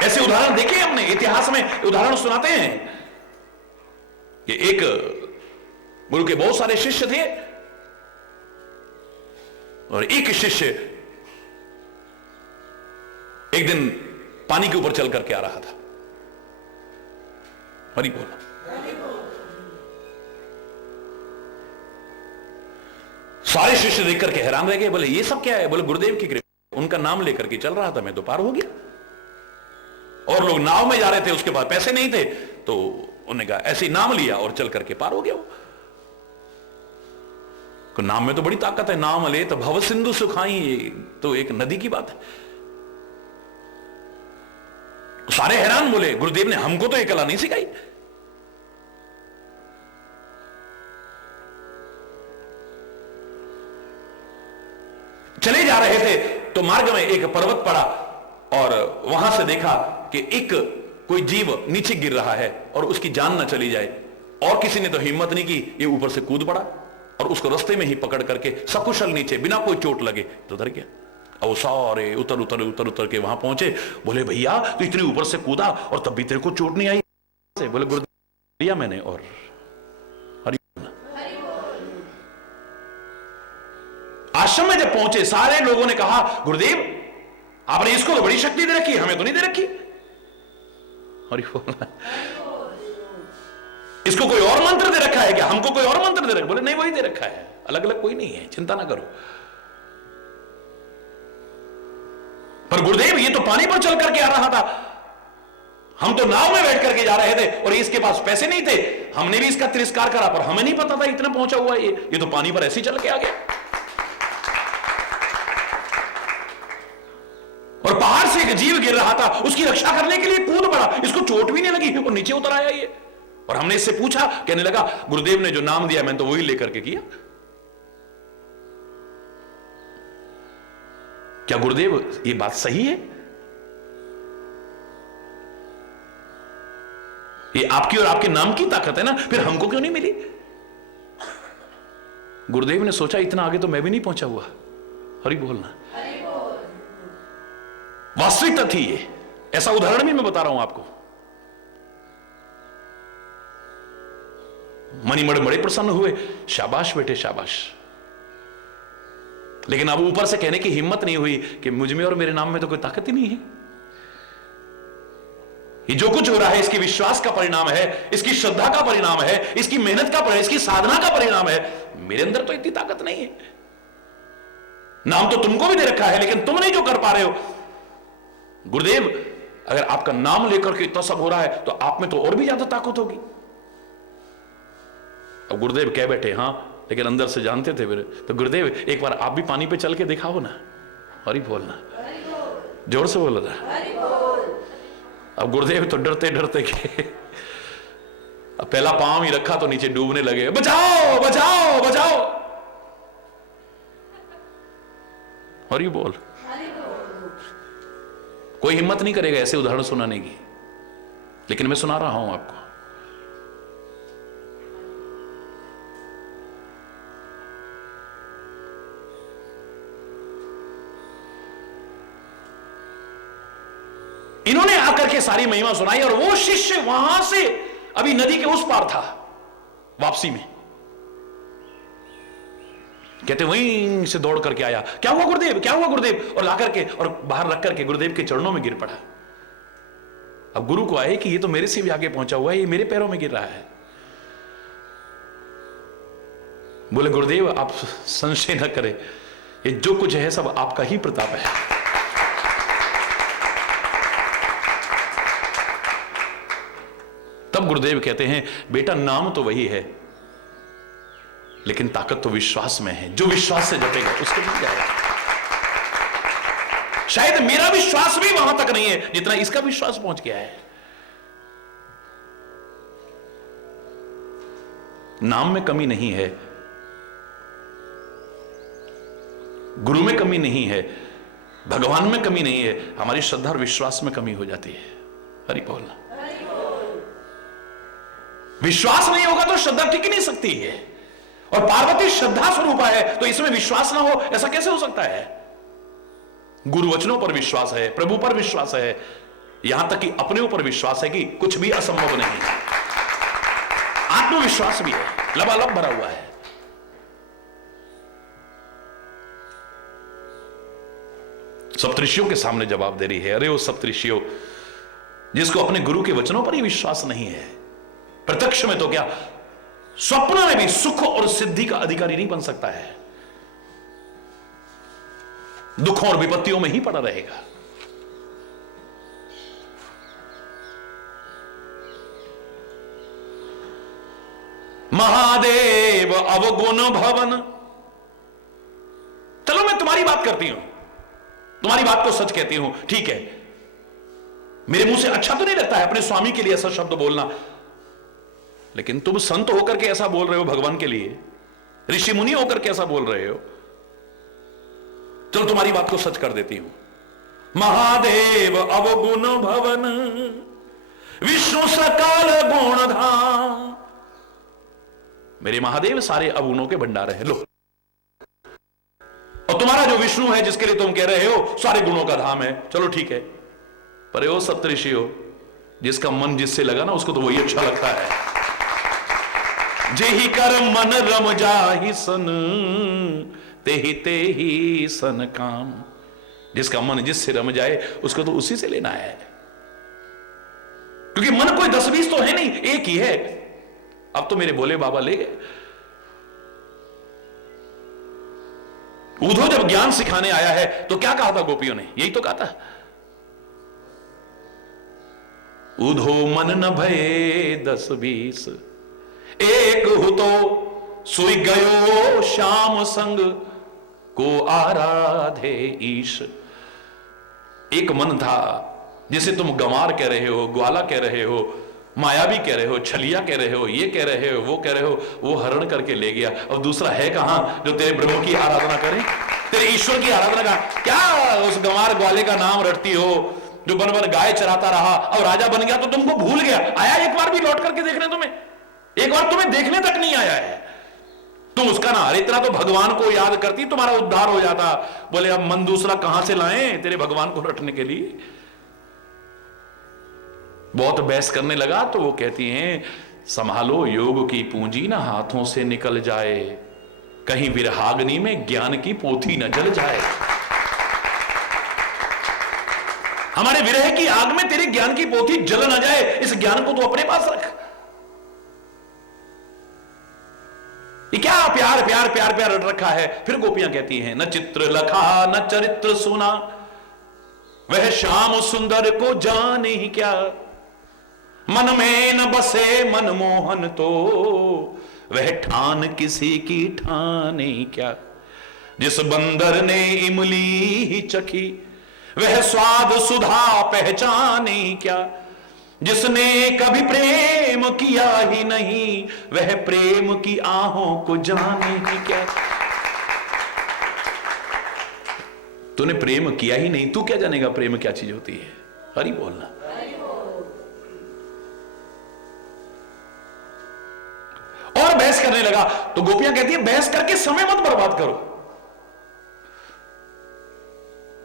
ऐसे उदाहरण देखे हमने, इतिहास में उदाहरण सुनाते हैं कि एक गुरु के बहुत सारे शिष्य थे, और एक शिष्य एक दिन पानी के ऊपर चल करके आ रहा था। हरि बोल। सारे शिष्य देख करके हैरान रह गए, बोले ये सब क्या है? बोले गुरुदेव की कृपा। उनका नाम लेकर के चल रहा था, मैं तो पार हो गया। और लोग नाव में जा रहे थे, उसके बाद पैसे नहीं थे, तो उन्होंने कहा ऐसे ही नाम लिया और चल करके पार हो गया। वो नाम में तो बड़ी ताकत है, नाम ले तो भव सिंधु सुखाई, तो एक नदी की बात है। सारे हैरान, बोले गुरुदेव ने हमको तो ये कला नहीं सिखाई। चले जा रहे थे तो मार्ग में एक पर्वत पड़ा, और वहां से देखा कि एक कोई जीव नीचे गिर रहा है और उसकी जान न चली जाए, और किसी ने तो हिम्मत नहीं की, ये ऊपर से कूद पड़ा और उसको रास्ते में ही पकड़ करके सकुशल नीचे बिना कोई चोट लगे तो उतर गया। और सारे उतर उतर उतर उतर के वहां पहुंचे। बोले भैया तो इतनी ऊपर से कूदा और तब भी तेरे को चोट नहीं आई? बोले गुरुदेव लिया मैंने। और आश्रम में जब पहुंचे, सारे लोगों ने कहा गुरुदेव आपने इसको तो बड़ी शक्ति दे रखी, हमें तो नहीं दे रखी। हरि बोल। इसको कोई और मंत्र दे रखा है क्या? हमको कोई और मंत्र दे रखा? बोले नहीं, वही दे रखा है, अलग अलग कोई नहीं है, चिंता ना करो। पर गुरुदेव ये तो पानी पर चल करके आ रहा था, हम तो नाव में बैठ करके जा रहे थे, और इसके पास पैसे नहीं थे, हमने भी इसका तिरस्कार करा, पर हमें नहीं पता था इतना पहुंचा हुआ ये तो पानी पर ऐसे ही चल के आ गया। और पहाड़ से एक जीव गिर रहा था, उसकी रक्षा करने के लिए कूद पड़ा, इसको चोट भी नहीं लगी और नीचे उतर आया ये। और हमने इससे पूछा, कहने लगा गुरुदेव ने जो नाम दिया मैंने तो वही लेकर के किया। क्या गुरुदेव ये बात सही है? ये आपकी और आपके नाम की ताकत है ना, फिर हमको क्यों नहीं मिली? गुरुदेव ने सोचा इतना आगे तो मैं भी नहीं पहुंचा हुआ। हरि बोलना। वास्तविक तथ्य ये, ऐसा उदाहरण भी मैं बता रहा हूं आपको। मणिमण बड़े प्रसन्न हुए, शाबाश बेटे शाबाश। लेकिन अब ऊपर से कहने की हिम्मत नहीं हुई कि मुझ में और मेरे नाम में तो कोई ताकत ही नहीं है। ये जो कुछ हो रहा है इसके विश्वास का परिणाम है, इसकी श्रद्धा का परिणाम है, इसकी मेहनत का परिणाम, इसकी साधना का परिणाम है। मेरे अंदर तो इतनी ताकत नहीं है। नाम तो तुमको भी दे रखा है, लेकिन तुम नहीं जो कर पा रहे हो। गुरुदेव अगर आपका नाम लेकर के इतना सब हो रहा है तो आप में तो और भी ज्यादा ताकत होगी। अब गुरुदेव कह बैठे हाँ, लेकिन अंदर से जानते थे फिर। तो गुरुदेव एक बार आप भी पानी पे चल के दिखाओ ना। हरि बोलना, जोर से बोल रहा। अब गुरुदेव तो डरते डरते के अब पहला पांव ही रखा तो नीचे डूबने लगे। बचाओ बचाओ बचाओ। हरि बोल। कोई हिम्मत नहीं करेगा ऐसे उदाहरण सुनाने की। लेकिन मैं सुना रहा हूं आपको। इन्होंने आकर के सारी महिमा सुनाई और वो शिष्य वहां से अभी नदी के उस पार था, वापसी में। कहते वहीं से दौड़ करके आया, क्या हुआ गुरुदेव, क्या हुआ गुरुदेव, और ला करके और बाहर रख करके गुरुदेव के चरणों में गिर पड़ा। अब गुरु को आए कि ये तो मेरे से भी आगे पहुंचा हुआ है, ये मेरे पैरों में गिर रहा है। बोले गुरुदेव आप संशय न करें, ये जो कुछ है सब आपका ही प्रताप है। तब गुरुदेव कहते हैं बेटा नाम तो वही है, लेकिन ताकत तो विश्वास में है। जो विश्वास से जपेगा उसको मिल जाएगा। शायद मेरा विश्वास भी वहां तक नहीं है जितना इसका विश्वास पहुंच गया है। नाम में कमी नहीं है, गुरु में कमी नहीं है, भगवान में कमी नहीं है, हमारी श्रद्धा और विश्वास में कमी हो जाती है। हरि बोल। विश्वास नहीं होगा तो श्रद्धा टिक नहीं सकती है। और पार्वती श्रद्धा स्वरूपा है, तो इसमें विश्वास ना हो ऐसा कैसे हो सकता है? गुरु वचनों पर विश्वास है, प्रभु पर विश्वास है, यहां तक कि अपने ऊपर विश्वास है कि कुछ भी असंभव नहीं है। आत्मविश्वास भी है, लबालब भरा हुआ है। सप्तऋषियों के सामने जवाब दे रही है, अरे वो सप्तऋषियों जिसको अपने गुरु के वचनों पर ही विश्वास नहीं है, प्रत्यक्ष में तो क्या स्वप्न में भी सुख और सिद्धि का अधिकारी नहीं बन सकता है, दुखों और विपत्तियों में ही पड़ा रहेगा। महादेव अवगुण भवन। चलो मैं तुम्हारी बात करती हूं, तुम्हारी बात को सच कहती हूं, ठीक है। मेरे मुंह से अच्छा तो नहीं लगता है अपने स्वामी के लिए ऐसा शब्द बोलना, लेकिन तुम संत होकर के ऐसा बोल रहे हो भगवान के लिए, ऋषि मुनि होकर के ऐसा बोल रहे हो। चलो तुम्हारी बात को सच कर देती हूं। महादेव अवगुण भवन विष्णु सकल गुण धाम। मेरे महादेव सारे अवगुणों के भंडार है। लो, और तुम्हारा जो विष्णु है जिसके लिए तुम कह रहे हो सारे गुणों का धाम है, चलो ठीक है। पर वो सप्तऋषि हो जिसका मन जिससे लगा ना उसको तो वही अच्छा लगता है। जेहि कर मन रम जाहि सन ते ही सन काम। जिसका मन जिससे रम जाए उसको तो उसी से लेना है, क्योंकि मन कोई 10-20 तो है नहीं, एक ही है। अब तो मेरे भोले बाबा ले गए। उधो जब ज्ञान सिखाने आया है तो क्या कहा था गोपियों ने? यही तो कहा था, उधो मन न भये 10-20 एक हु तो सुई गयो श्याम संग को आराधे ईश। एक मन था जिसे तुम गंवार कह रहे हो, ग्वाला कह रहे हो, मायावी कह रहे हो, छलिया कह रहे हो, ये कह रहे हो, वो कह रहे हो, वो हरण करके ले गया। और दूसरा है कहां जो तेरे ब्रह्म की आराधना करे, तेरे ईश्वर की आराधना का? क्या उस गंवार ग्वाले का नाम रटती हो जो बन बन गाय चराता रहा और राजा बन गया तो तुमको भूल गया? आया एक बार भी लौट करके देखने तुम्हें? एक बार तुम्हें देखने तक नहीं आया है। तुम उसका ना, अरे तेरा तो भगवान को याद करती तुम्हारा उद्धार हो जाता। बोले अब मन दूसरा कहां से लाएं तेरे भगवान को रटने के लिए? बहुत बहस करने लगा तो वो कहती हैं संभालो योग की पूंजी ना हाथों से निकल जाए, कहीं विरहाग्नि में ज्ञान की पोथी न जल जाए। हमारे विरह की आग में तेरे ज्ञान की पोथी जल न जाए, इस ज्ञान को तो अपने पास रख। ये क्या प्यार प्यार प्यार प्यार रट रखा है? फिर गोपियां कहती हैं न चित्र लखा न चरित्र सुना, वह श्याम सुंदर को जाने ही क्या। मन में न बसे मनमोहन तो, वह ठान किसी की ठाने ही क्या। जिस बंदर ने इमली ही चखी, वह स्वाद सुधा पहचाने ही क्या। जिसने कभी प्रेम किया ही नहीं, वह प्रेम की आहों को जाने ही क्या। तूने प्रेम किया ही नहीं, तू क्या जानेगा प्रेम क्या चीज होती है? हरि बोलना। करने लगा तो गोपियां कहती है बहस करके समय मत बर्बाद करो,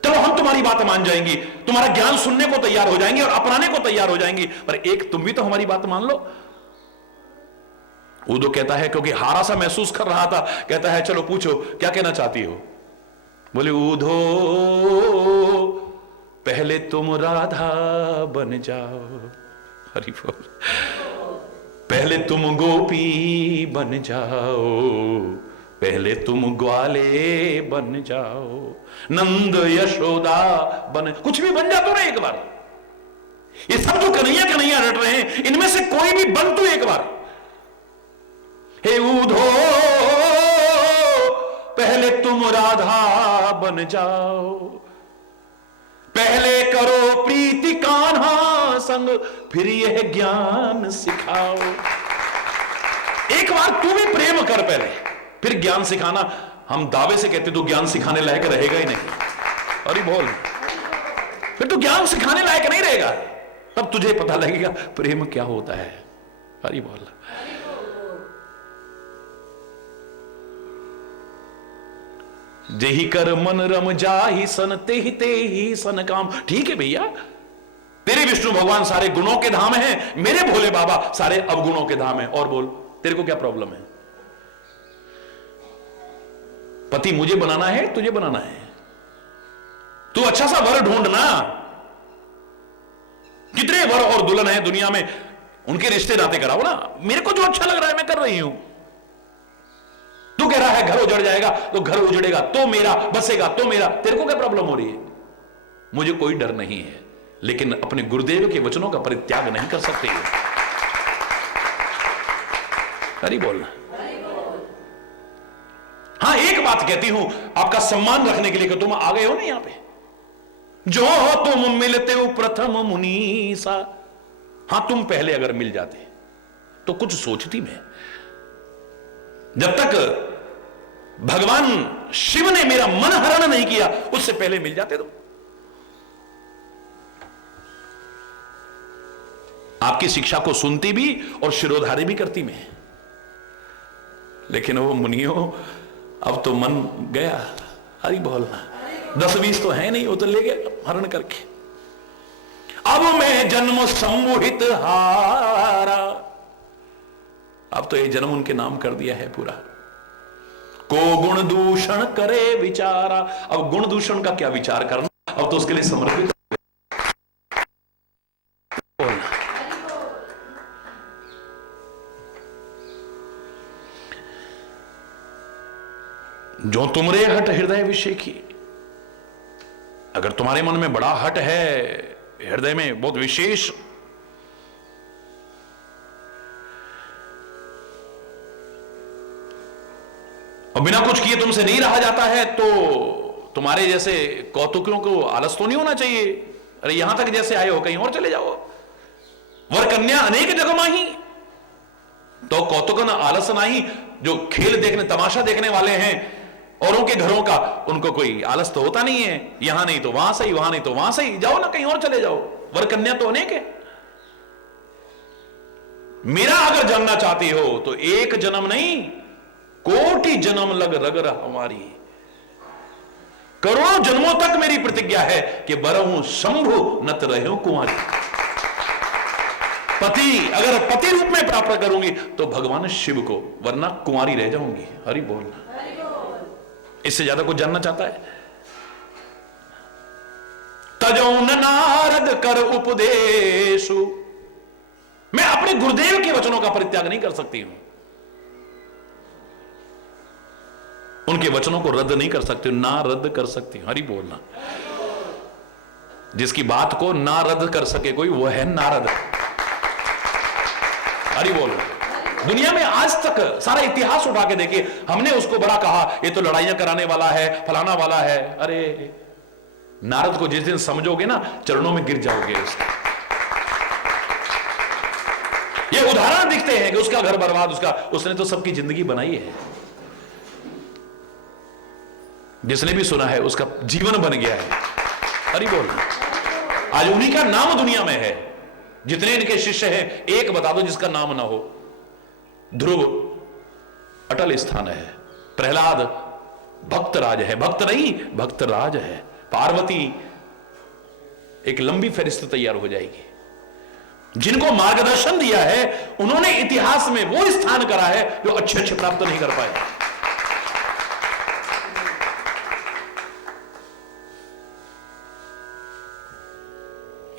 चलो हम तुम्हारी बात मान जाएंगी, तुम्हारा ज्ञान सुनने को तैयार हो जाएंगे और अपनाने को तैयार हो जाएंगी, पर एक तुम भी तो हमारी बात मान लो। उदो कहता है क्योंकि हारा सा महसूस कर रहा था, कहता है चलो पूछो क्या कहना चाहती हो। बोले उधो पहले तुम राधा बन जाओ, हरि बोल, पहले तुम गोपी बन जाओ, पहले तुम ग्वाले बन जाओ, नंद यशोदा बन, कुछ भी बन जा तो ना एक बार। ये सब जो कन्हैया कन्हैया रट रहे हैं इनमें से कोई भी बन तो एक बार। हे उधो पहले तुम राधा बन जाओ, पहले करो प्रीति कान्हा संग, फिर यह ज्ञान सिखाओ। एक बार तू भी प्रेम कर पहले, फिर ज्ञान सिखाना। हम दावे से कहते तू ज्ञान सिखाने लायक रहेगा ही नहीं। अरे बोल, फिर तू ज्ञान सिखाने लायक नहीं रहेगा, तब तुझे पता लगेगा प्रेम क्या होता है। अरे बोल, जेहि कर मन रम जाहि सन ते ही सन काम। ठीक है भैया, तेरे विष्णु भगवान सारे गुणों के धाम हैं, मेरे भोले बाबा सारे अवगुणों के धाम हैं। और बोल तेरे को क्या प्रॉब्लम है? पति मुझे बनाना है, तुझे बनाना है, तू अच्छा सा वर ढूंढना। कितने वर और दुल्हन है दुनिया में, उनके रिश्ते नाते कराओ ना। मेरे को जो अच्छा लग रहा है मैं कर रही हूं। तू कह रहा है घर उजड़ जाएगा, तो घर उजड़ेगा तो मेरा, बसेगा तो मेरा, तेरे को क्या प्रॉब्लम हो रही है? मुझे कोई डर नहीं है, लेकिन अपने गुरुदेव के वचनों का परित्याग नहीं कर सकते। अरे बोलना। हाँ एक बात कहती हूं आपका सम्मान रखने के लिए कि तुम आ गए हो ना यहां पे, जो तुम मिलते हो प्रथम मुनीसा। हाँ तुम पहले अगर मिल जाते तो कुछ सोचती मैं। जब तक भगवान शिव ने मेरा मन हरण नहीं किया उससे पहले मिल जाते तो आपकी शिक्षा को सुनती भी और शिरोधारी भी करती मैं। लेकिन वो मुनियों अब तो मन गया। हरि बोलना। 10-20 तो है नहीं, वो तो ले गए हरण करके। अब मैं जन्म सम्मोहित हारा, अब तो ये जन्म उनके नाम कर दिया है पूरा। को गुण दूषण करे विचारा, अब गुण दूषण का क्या विचार करना, अब तो उसके लिए समर्पित। जो तुमरे हट हृदय विषय की, अगर तुम्हारे मन में बड़ा हट है, हृदय में बहुत विशेष और बिना कुछ किए तुमसे नहीं रहा जाता है, तो तुम्हारे जैसे कौतुकियों को आलस तो नहीं होना चाहिए। अरे यहां तक जैसे आए हो कहीं और चले जाओ। वर कन्या अनेक जगमाही, तो कौतुक न आलस नाही। जो खेल देखने तमाशा देखने वाले हैं औरों के घरों का, उनको कोई आलस तो होता नहीं है। यहां नहीं तो वहां सही, वहां नहीं तो वहां सही, जाओ ना कहीं और चले जाओ। वर कन्या तो अनेक है। मेरा अगर जानना चाहती हो तो एक जन्म नहीं, कोटि जन्म लग रगर हमारी। करोड़ों जन्मों तक मेरी प्रतिज्ञा है कि बरहूं शंभु नत रहो कुंवारी। पति अगर पति रूप में प्राप्त करूंगी तो भगवान शिव को, वरना कुंवारी रह जाऊंगी। हरि बोल। इससे ज्यादा कुछ जानना चाहता है? तजौन नारद कर उपदेशु, मैं अपने गुरुदेव के वचनों का परित्याग नहीं कर सकती हूं, उनके वचनों को रद्द नहीं कर सकती हूं, ना रद्द कर सकती हूं। हरि बोलना। जिसकी बात को ना रद्द कर सके कोई, वो है नारद। हरि बोलना। दुनिया में आज तक सारा इतिहास उठा के देखिए, हमने उसको बड़ा कहा ये तो लड़ाइयां कराने वाला है, फलाना वाला है। अरे नारद को जिस दिन समझोगे ना, चरणों में गिर जाओगे उसके। ये उदाहरण दिखते हैं कि उसका घर बर्बाद, उसने तो सबकी जिंदगी बनाई है। जिसने भी सुना है उसका जीवन बन गया है। हरि बोल। आज उन्हीं का नाम दुनिया में है। जितने इनके शिष्य हैं, एक बता दो जिसका नाम ना हो। ध्रुव अटल स्थान है। प्रहलाद भक्त राज है, भक्त नहीं भक्त राज है। पार्वती, एक लंबी फहरिस्त तैयार हो जाएगी। जिनको मार्गदर्शन दिया है उन्होंने इतिहास में वो स्थान करा है जो अच्छे अच्छे प्राप्त नहीं कर पाए।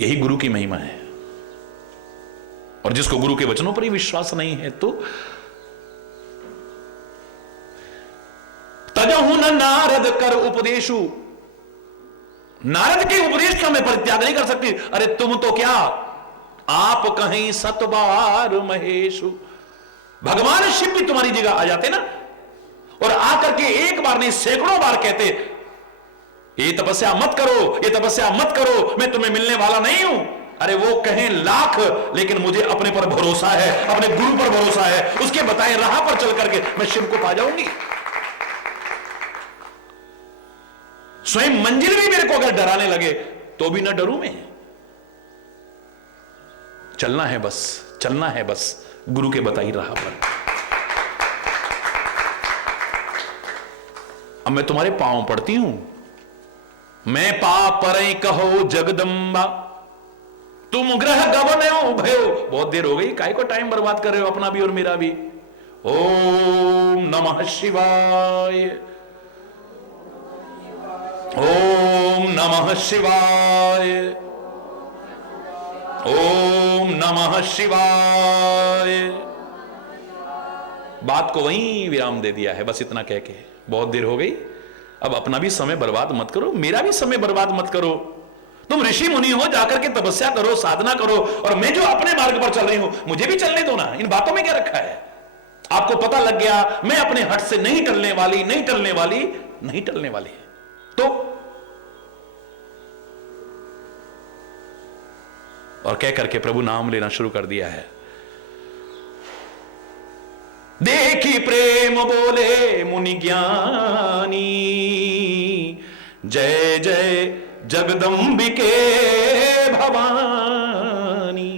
यही गुरु की महिमा है। और जिसको गुरु के वचनों पर ही विश्वास नहीं है तो तजहु न नारद कर उपदेशु, नारद के उपदेश का मैं परित्याग नहीं कर सकती। अरे तुम तो क्या, आप कहीं सतबार महेशु, भगवान शिव भी तुम्हारी जगह आ जाते ना और आकर के एक बार नहीं सैकड़ों बार कहते ये तपस्या मत करो, ये तपस्या मत करो, मैं तुम्हें मिलने वाला नहीं हूं। अरे वो कहें लाख, लेकिन मुझे अपने पर भरोसा है, अपने गुरु पर भरोसा है, उसके बताए राह पर चल करके मैं शिव को पा जाऊंगी। स्वयं मंजिल भी मेरे को अगर डराने लगे तो भी ना डरूं मैं। चलना है बस, चलना है बस गुरु के बताई राह पर। अब मैं तुम्हारे पांव पड़ती हूं। मैं पा परे कहो जगदम्बा, तुम ग्रह गवने हो भयो। बहुत देर हो गई, काहे को टाइम बर्बाद कर रहे हो अपना भी और मेरा भी। ओम नमः शिवाय, ओम नमः शिवाय, ओम नमः शिवाय। बात को वहीं विराम दे दिया है, बस इतना कह के। बहुत देर हो गई, अब अपना भी समय बर्बाद मत करो, मेरा भी समय बर्बाद मत करो। तुम ऋषि मुनि हो, जाकर के तपस्या करो, साधना करो, और मैं जो अपने मार्ग पर चल रही हूं मुझे भी चलने दो ना। इन बातों में क्या रखा है? आपको पता लग गया मैं अपने हट से नहीं टलने वाली, नहीं टलने वाली, नहीं टलने वाली। तो और कह करके प्रभु नाम लेना शुरू कर दिया है। देखी प्रेम बोले मुनि ज्ञानी, जय जय जगदम्बिके भवानी।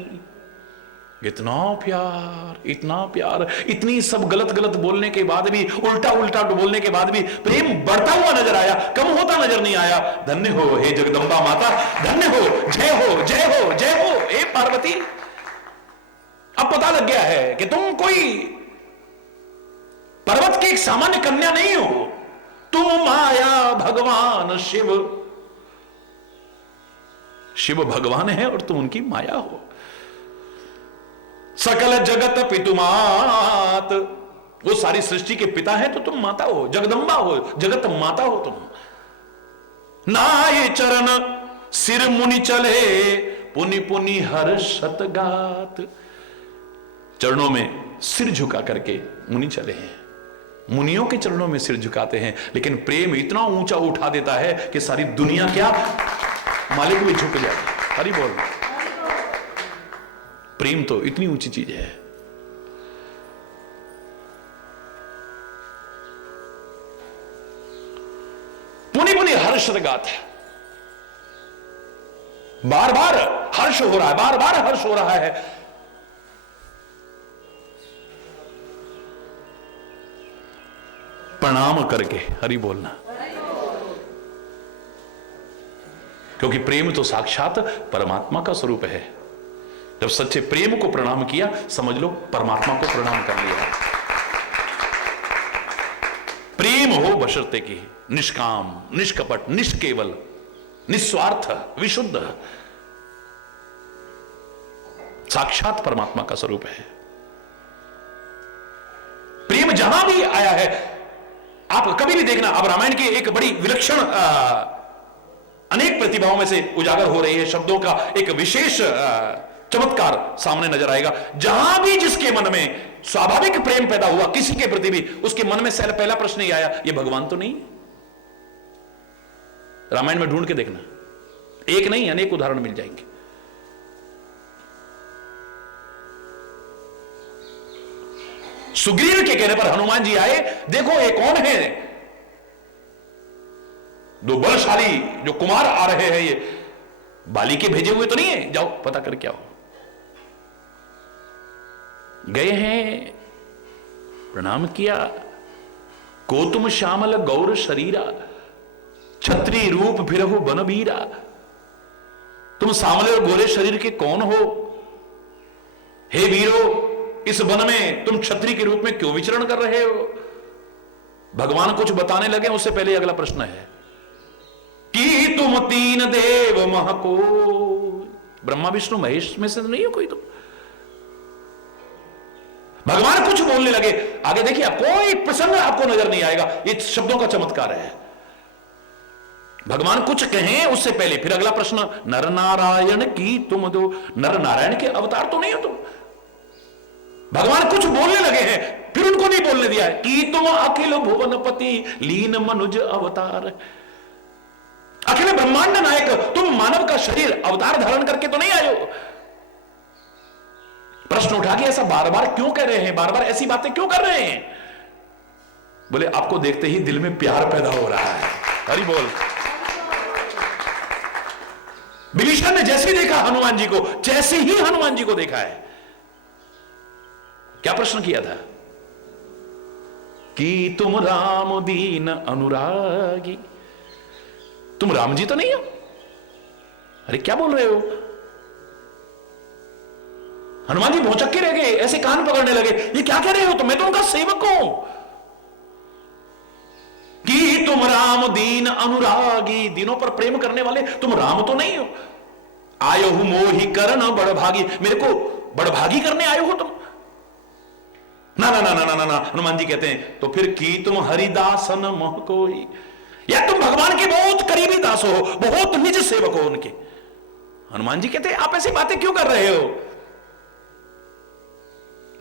इतना प्यार, इतना प्यार, इतनी सब गलत गलत बोलने के बाद भी, उल्टा उल्टा बोलने के बाद भी प्रेम बढ़ता हुआ नजर आया, कम होता नजर नहीं आया। धन्य हो हे जगदम्बा माता, धन्य हो, जय हो, जय हो, जय हो हे पार्वती। अब पता लग गया है कि तुम कोई पर्वत की एक सामान्य कन्या नहीं हो, तुम माया भगवान शिव। शिव भगवान है और तुम उनकी माया हो। सकल जगत पितुमात, वो सारी सृष्टि के पिता है तो तुम माता हो, जगदम्बा हो, जगत माता हो तुम। नाये चरण सिर मुनि चले, पुनि पुनि हर्षत गात। चरणों में सिर झुका करके मुनि चले हैं, मुनियों के चरणों में सिर झुकाते हैं। लेकिन प्रेम इतना ऊंचा उठा देता है कि सारी दुनिया क्या मालिक भी झुक जाए। हरि बोल। प्रेम तो इतनी ऊंची चीज है। पुनि पुनि हर्ष गात है, बार बार हर्ष हो रहा है, बार बार हर्ष हो रहा है। प्रणाम करके हरि बोलना, क्योंकि प्रेम तो साक्षात परमात्मा का स्वरूप है। जब सच्चे प्रेम को प्रणाम किया, समझ लो परमात्मा को प्रणाम कर लिया। प्रेम हो बशर्ते की निष्काम, निष्कपट, निष्केवल, निस्वार्थ, विशुद्ध, साक्षात परमात्मा का स्वरूप है। प्रेम जहां भी आया है, आप कभी भी देखना, अब रामायण की एक बड़ी विलक्षण अनेक प्रतिभाओं में से उजागर हो रही है, शब्दों का एक विशेष चमत्कार सामने नजर आएगा। जहां भी जिसके मन में स्वाभाविक प्रेम पैदा हुआ किसी के प्रति भी, उसके मन में पहला प्रश्न ही आया, ये भगवान तो नहीं? रामायण में ढूंढ के देखना, एक नहीं अनेक उदाहरण मिल जाएंगे। सुग्रीव के कहने पर हनुमान जी आए, देखो ये कौन है? दो बलशाली जो कुमार आ रहे हैं, ये बाली के भेजे हुए तो नहीं है? जाओ पता करके आओ। गए हैं प्रणाम किया। को तुम श्यामल गौर शरीरा, छत्री रूप फिरहु बनबीरा। तुम सामले और गोरे शरीर के कौन हो? हे वीरो, इस वन में तुम छत्री के रूप में क्यों विचरण कर रहे हो? भगवान कुछ बताने लगे उससे पहले अगला प्रश्न है कि तुम तीन देव महको, ब्रह्मा विष्णु महेश में से नहीं हो कोई? तुम भगवान कुछ बोलने लगे। आगे देखिए, आप कोई प्रसंग आपको नजर नहीं आएगा, ये शब्दों का चमत्कार है। भगवान कुछ कहें उससे पहले फिर अगला प्रश्न, नर नारायण की तुम दो, नर नारायण के अवतार तो नहीं हो तुम? भगवान कुछ बोलने लगे हैं, फिर उनको नहीं बोलने दिया है कि तुम अखिल भुवनपति लीन मनुज अवतार। अखिल ब्रह्मांड नायक तुम मानव का शरीर अवतार धारण करके तो नहीं आए हो। प्रश्न उठा के ऐसा बार बार क्यों कह रहे हैं, बार बार ऐसी बातें क्यों कर रहे हैं? बोले आपको देखते ही दिल में प्यार पैदा हो रहा है। हरि बोल। विभीषण ने जैसे देखा हनुमान जी को, जैसे ही हनुमान जी को देखा है, क्या प्रश्न किया था कि तुम राम दीन अनुरागी। तुम राम जी तो नहीं हो? अरे क्या बोल रहे हो? हनुमान जी भौचक के रह गए, ऐसे कान पकड़ने लगे, ये क्या कह रहे हो? तो मैं तो उनका सेवक हूं। कि तुम राम दीन अनुरागी, दीनों पर प्रेम करने वाले तुम राम तो नहीं हो। आयो हूं मोहि करण बड़भागी, मेरे को बड़भागी करने आयो हो तुम? ना ना ना ना ना ना, हनुमान जी कहते हैं तो फिर की तुम हरिदासन मोह कोई, या तुम भगवान के बहुत करीबी दास हो, बहुत निज सेवक हो उनके। हनुमान जी कहते हैं आप ऐसी बातें क्यों कर रहे हो?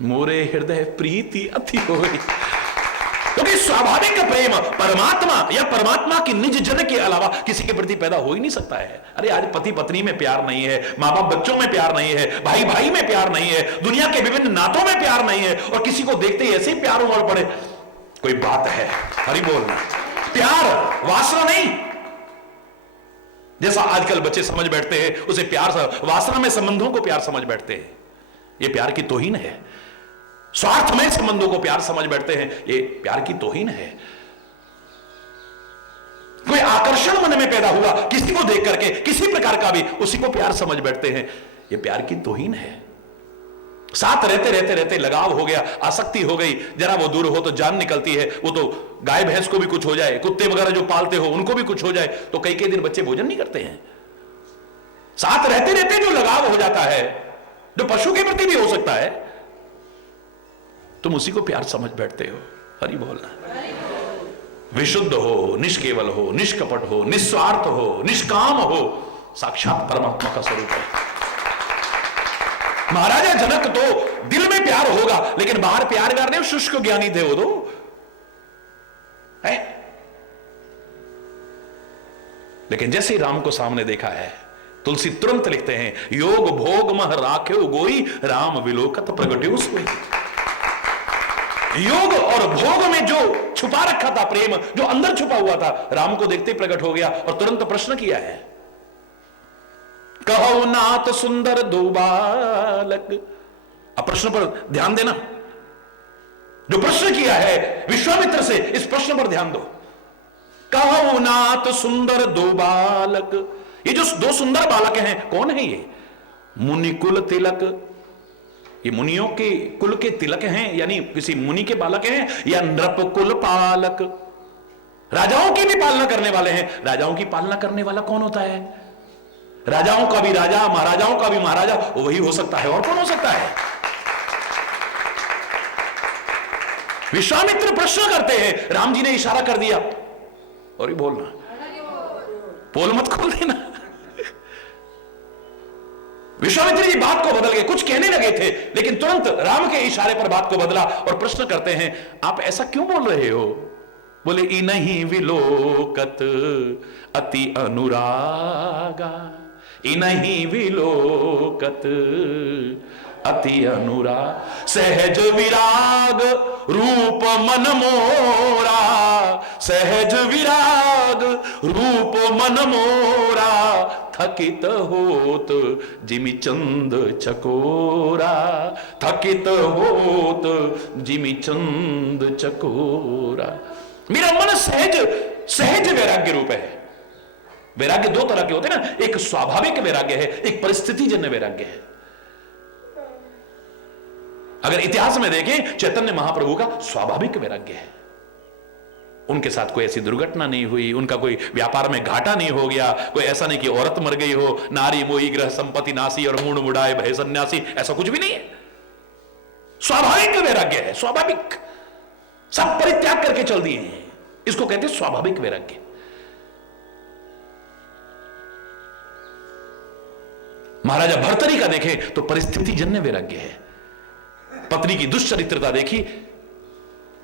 मोरे हृदय प्रीति अति होई, क्योंकि स्वाभाविक प्रेम परमात्मा या परमात्मा की निज जन के अलावा किसी के प्रति पैदा हो ही नहीं सकता है। अरे आज पति पत्नी में प्यार नहीं है, मां बाप बच्चों में प्यार नहीं है, भाई भाई में प्यार नहीं है, दुनिया के विभिन्न नातों में प्यार नहीं है, और किसी को देखते ही ऐसे प्यार उमड़ पड़े, कोई बात है? हरि बोलना। प्यार वासना नहीं, जैसा आजकल बच्चे समझ बैठते हैं उसे प्यार, वासना में संबंधों को प्यार समझ बैठते हैं, यह प्यार की तौहीन है। स्वार्थमय संबंधों को प्यार समझ बैठते हैं, ये प्यार की तौहीन है। कोई आकर्षण मन में पैदा हुआ किसी को देख करके, किसी प्रकार का भी, उसी को प्यार समझ बैठते हैं, ये प्यार की तौहीन है। साथ रहते रहते रहते लगाव हो गया, आसक्ति हो गई, जरा वो दूर हो तो जान निकलती है। वो तो गाय भैंस को भी कुछ हो जाए, कुत्ते वगैरह जो पालते हो उनको भी कुछ हो जाए तो कई कई दिन बच्चे भोजन नहीं करते हैं। साथ रहते रहते जो लगाव हो जाता है, जो पशु के प्रति भी हो सकता है, तुम उसी को प्यार समझ बैठते हो। हरि बोलना। विशुद्ध हो, निष्केवल हो, निष्कपट हो, निस्वार्थ हो, निष्काम हो, साक्षात परमात्मा का स्वरूप है। महाराजा जनक तो दिल में प्यार होगा लेकिन बाहर प्यार करने शुष्क ज्ञानी थे वो तो है। लेकिन जैसे ही राम को सामने देखा है, तुलसी तुरंत लिखते हैं, योग भोग मह राख्यो गोई, राम विलोकत प्रगट्यो सोई। योग और भोग में जो छुपा रखा था प्रेम, जो अंदर छुपा हुआ था, राम को देखते ही प्रकट हो गया। और तुरंत प्रश्न किया है, कहो नाथ सुंदर दो बालक। अब प्रश्न पर ध्यान देना, जो प्रश्न किया है विश्वामित्र से, इस प्रश्न पर ध्यान दो। कहो नाथ सुंदर दो बालक, ये जो दो सुंदर बालक हैं कौन है? ये मुनिकुल तिलक, ये मुनियों के कुल के तिलक हैं, यानी किसी मुनि के बालक हैं, या नृप कुल पालक, राजाओं की भी पालना करने वाले हैं। राजाओं की पालना करने वाला कौन होता है? राजाओं का भी राजा, महाराजाओं का भी महाराजा वही हो सकता है, और कौन हो सकता है? विश्वामित्र प्रश्न करते हैं, राम जी ने इशारा कर दिया, और ही बोलना, पोल मत खोल देना। विश्वामित्र जी बात को बदल गए, कुछ कहने लगे थे लेकिन तुरंत राम के इशारे पर बात को बदला और प्रश्न करते हैं, आप ऐसा क्यों बोल रहे हो? बोले, इनहि विलोकत अति अनुरागा, इनहि विलोकत अति अनुराग, सहज विराग रूप मन मोरा, सहज विराग रूप मन मोरा, थकित होत जिमि चंद चकोरा, थकित होत जिमि चंद चकोरा। मेरा मन सहज सहज वैराग्य रूप है। वैराग्य दो तरह के होते हैं ना, एक स्वाभाविक वैराग्य है, एक परिस्थितिजन्य वैराग्य है। अगर इतिहास में देखें, चैतन्य महाप्रभु का स्वाभाविक वैराग्य है। उनके साथ कोई ऐसी दुर्घटना नहीं हुई, उनका कोई व्यापार में घाटा नहीं हो गया, कोई ऐसा नहीं कि औरत मर गई हो, नारी मोही ग्रह संपत्ति नासी और मूड मुड़ाए भय सन्यासी, ऐसा कुछ भी नहीं है। स्वाभाविक वैराग्य है, स्वाभाविक, सब परित्याग करके चल दिए हैं, इसको कहते हैं स्वाभाविक वैराग्य। महाराजा भर्तरी का देखें तो परिस्थितिजन्य वैराग्य है। पत्नी की दुष्चरित्रता देखी,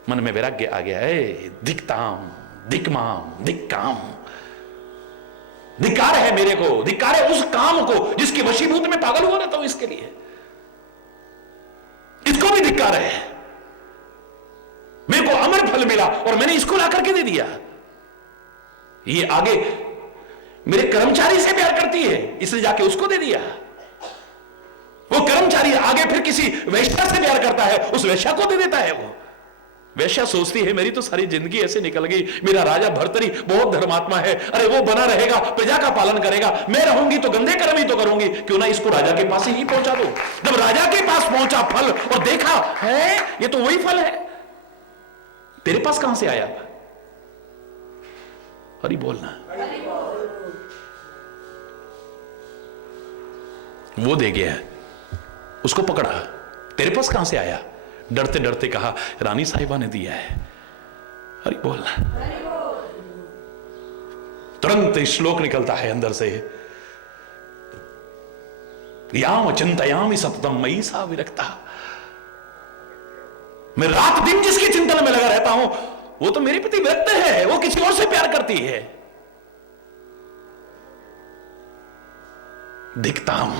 मन में वैराग्य आ गया है, दिक्ताम दिक्माम दिक्काम, धिक्कार है मेरे को, धिक्कार है उस काम को जिसके वशीभूत में पागल हुआ रहता हूं, इसके लिए इसको भी धिक्कार है। मेरे को अमर फल मिला और मैंने इसको ला करके दे दिया। ये आगे मेरे कर्मचारी से प्यार करती है, इसलिए जाके उसको दे दिया। वो कर्मचारी आगे फिर किसी वैश्या से प्यार करता है, उस वैश्या को दे देता है। वो वैश्या सोचती है मेरी तो सारी जिंदगी ऐसे निकल गई, मेरा राजा भर्तरी बहुत धर्मात्मा है, अरे वो बना रहेगा, प्रजा का पालन करेगा, मैं रहूंगी तो गंदे कर्म ही तो करूंगी, क्यों ना इसको राजा के पास ही पहुंचा दो। जब राजा के पास पहुंचा फल और देखा है ये तो वही फल है, तेरे पास कहां से आया? हरि बोलना। वो दे गया, उसको पकड़ा, तेरे पास कहां से आया? डरते डरते कहा रानी साहिबा ने दिया है। हरि बोलना। तुरंत श्लोक निकलता है अंदर से, याम चिंतयामि सततम मयि सा विरक्ता। मैं रात दिन जिसके चिंतन में लगा रहता हूं वो तो मेरे प्रति विरक्त है, वो किसी और से प्यार करती है। दिक्ताम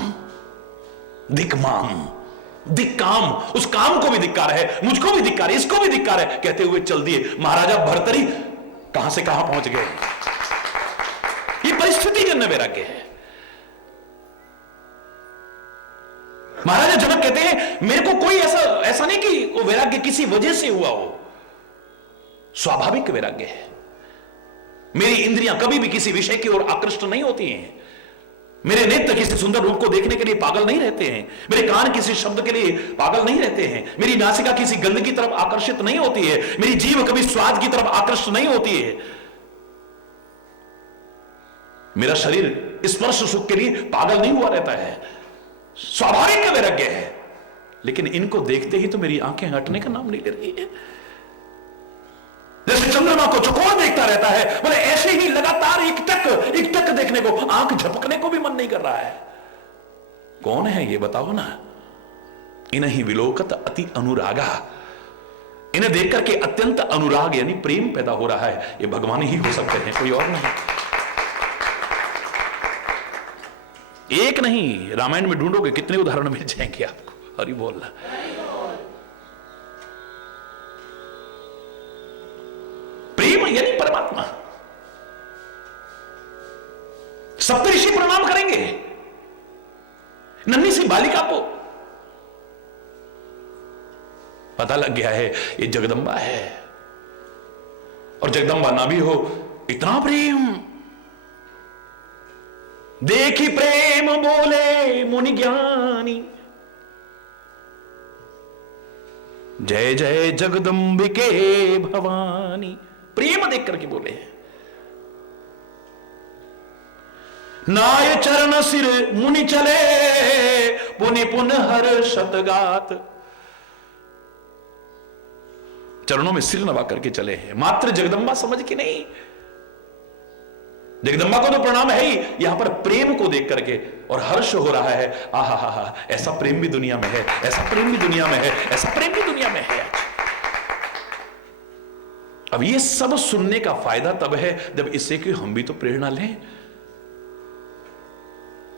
दिक्माम दिक्काम, उस काम को भी धिक्कार है, मुझको भी धिक्कार है, इसको भी धिक्कार है, कहते हुए चल दिए। महाराजा भर्तरी कहां से कहां पहुंच गए। ये परिस्थितिजन्य वैराग्य है। महाराजा जनक कहते हैं मेरे को कोई ऐसा नहीं कि वो वैराग्य किसी वजह से हुआ हो, स्वाभाविक वैराग्य है। मेरी इंद्रियां कभी भी किसी विषय की ओर आकृष्ट नहीं होती हैं, मेरे नेत्र किसी सुंदर रूप को देखने के लिए पागल नहीं रहते हैं, मेरे कान किसी शब्द के लिए पागल नहीं रहते हैं, मेरी नासिका किसी गंध की तरफ आकर्षित नहीं होती है, मेरी जीभ कभी स्वाद की तरफ आकर्षित नहीं होती है, मेरा शरीर स्पर्श सुख के लिए पागल नहीं हुआ रहता है। स्वाभाविक वैराग्य है। लेकिन इनको देखते ही तो मेरी आंखें हटने का नाम नहीं ले रही है। जैसे चंद्रमा को चकोर देखता रहता है, बोले ऐसे ही लगातार एक टक देखने को, आंख झपकने को भी मन नहीं कर रहा है। कौन है ये बताओ ना। इन्हीं विलोकत अति अनुरागा, इन्हें देख करके अत्यंत अनुराग यानी प्रेम पैदा हो रहा है। ये भगवान ही हो सकते हैं, कोई और नहीं। एक नहीं, रामायण में ढूंढोगे कितने उदाहरण मिल जाएंगे आपको। हरि बोलना। प्रेम यानी परमात्मा। सप्तऋषि प्रणाम करेंगे नन्ही सी बालिका को, पता लग गया है ये जगदंबा है। और जगदंबा ना भी हो, इतना प्रेम। देखी प्रेम बोले मुनि ज्ञानी, जय जय जगदम्बिके भवानी। प्रेम देख करके बोले हैं। नाय चरण सिर मुनि चले, पुनि पुन हर शतगात। चरणों में सिर नवा करके चले हैं, मात्र जगदंबा समझ के नहीं। जगदंबा को तो प्रणाम है ही, यहां पर प्रेम को देख करके और हर्ष हो रहा है। आहा हा हा, ऐसा प्रेम भी दुनिया में है, ऐसा प्रेम भी दुनिया में है, ऐसा प्रेम भी दुनिया में है। अब ये सब सुनने का फायदा तब है जब इससे कि हम भी तो प्रेरणा लें।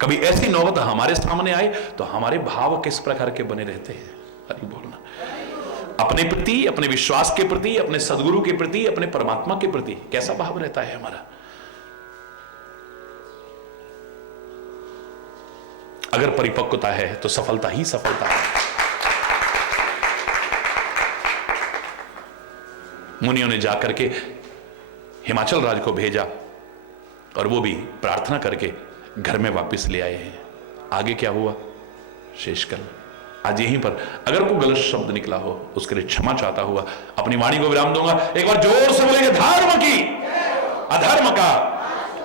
कभी ऐसी नौबत हमारे सामने आए तो हमारे भाव किस प्रकार के बने रहते हैं। हरि बोलना। अपने प्रति, अपने विश्वास के प्रति, अपने सदगुरु के प्रति, अपने परमात्मा के प्रति कैसा भाव रहता है हमारा। अगर परिपक्वता है तो सफलता ही सफलता है। मुनियों ने जाकर के हिमाचल राज्य को भेजा और वो भी प्रार्थना करके घर में वापस ले आए हैं। आगे क्या हुआ शेषकल आज यहीं पर, अगर कोई गलत शब्द निकला हो उसके लिए क्षमा चाहता हुआ अपनी वाणी को विराम दूंगा। एक बार जोर से बोलेंगे, धर्म की अधर्म का,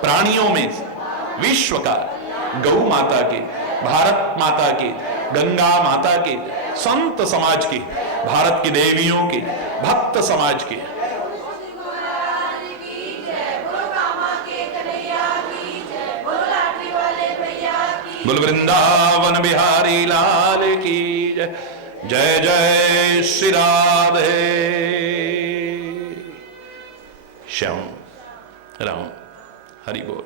प्राणियों में विश्व का, गौ माता की, भारत माता की, गंगा माता की, संत समाज की, भारत की देवियों की, भक्त समाज की। बोल वृंदावन बिहारी लाल की जय। जय जय श्री राधे श्याम राम हरि बोल।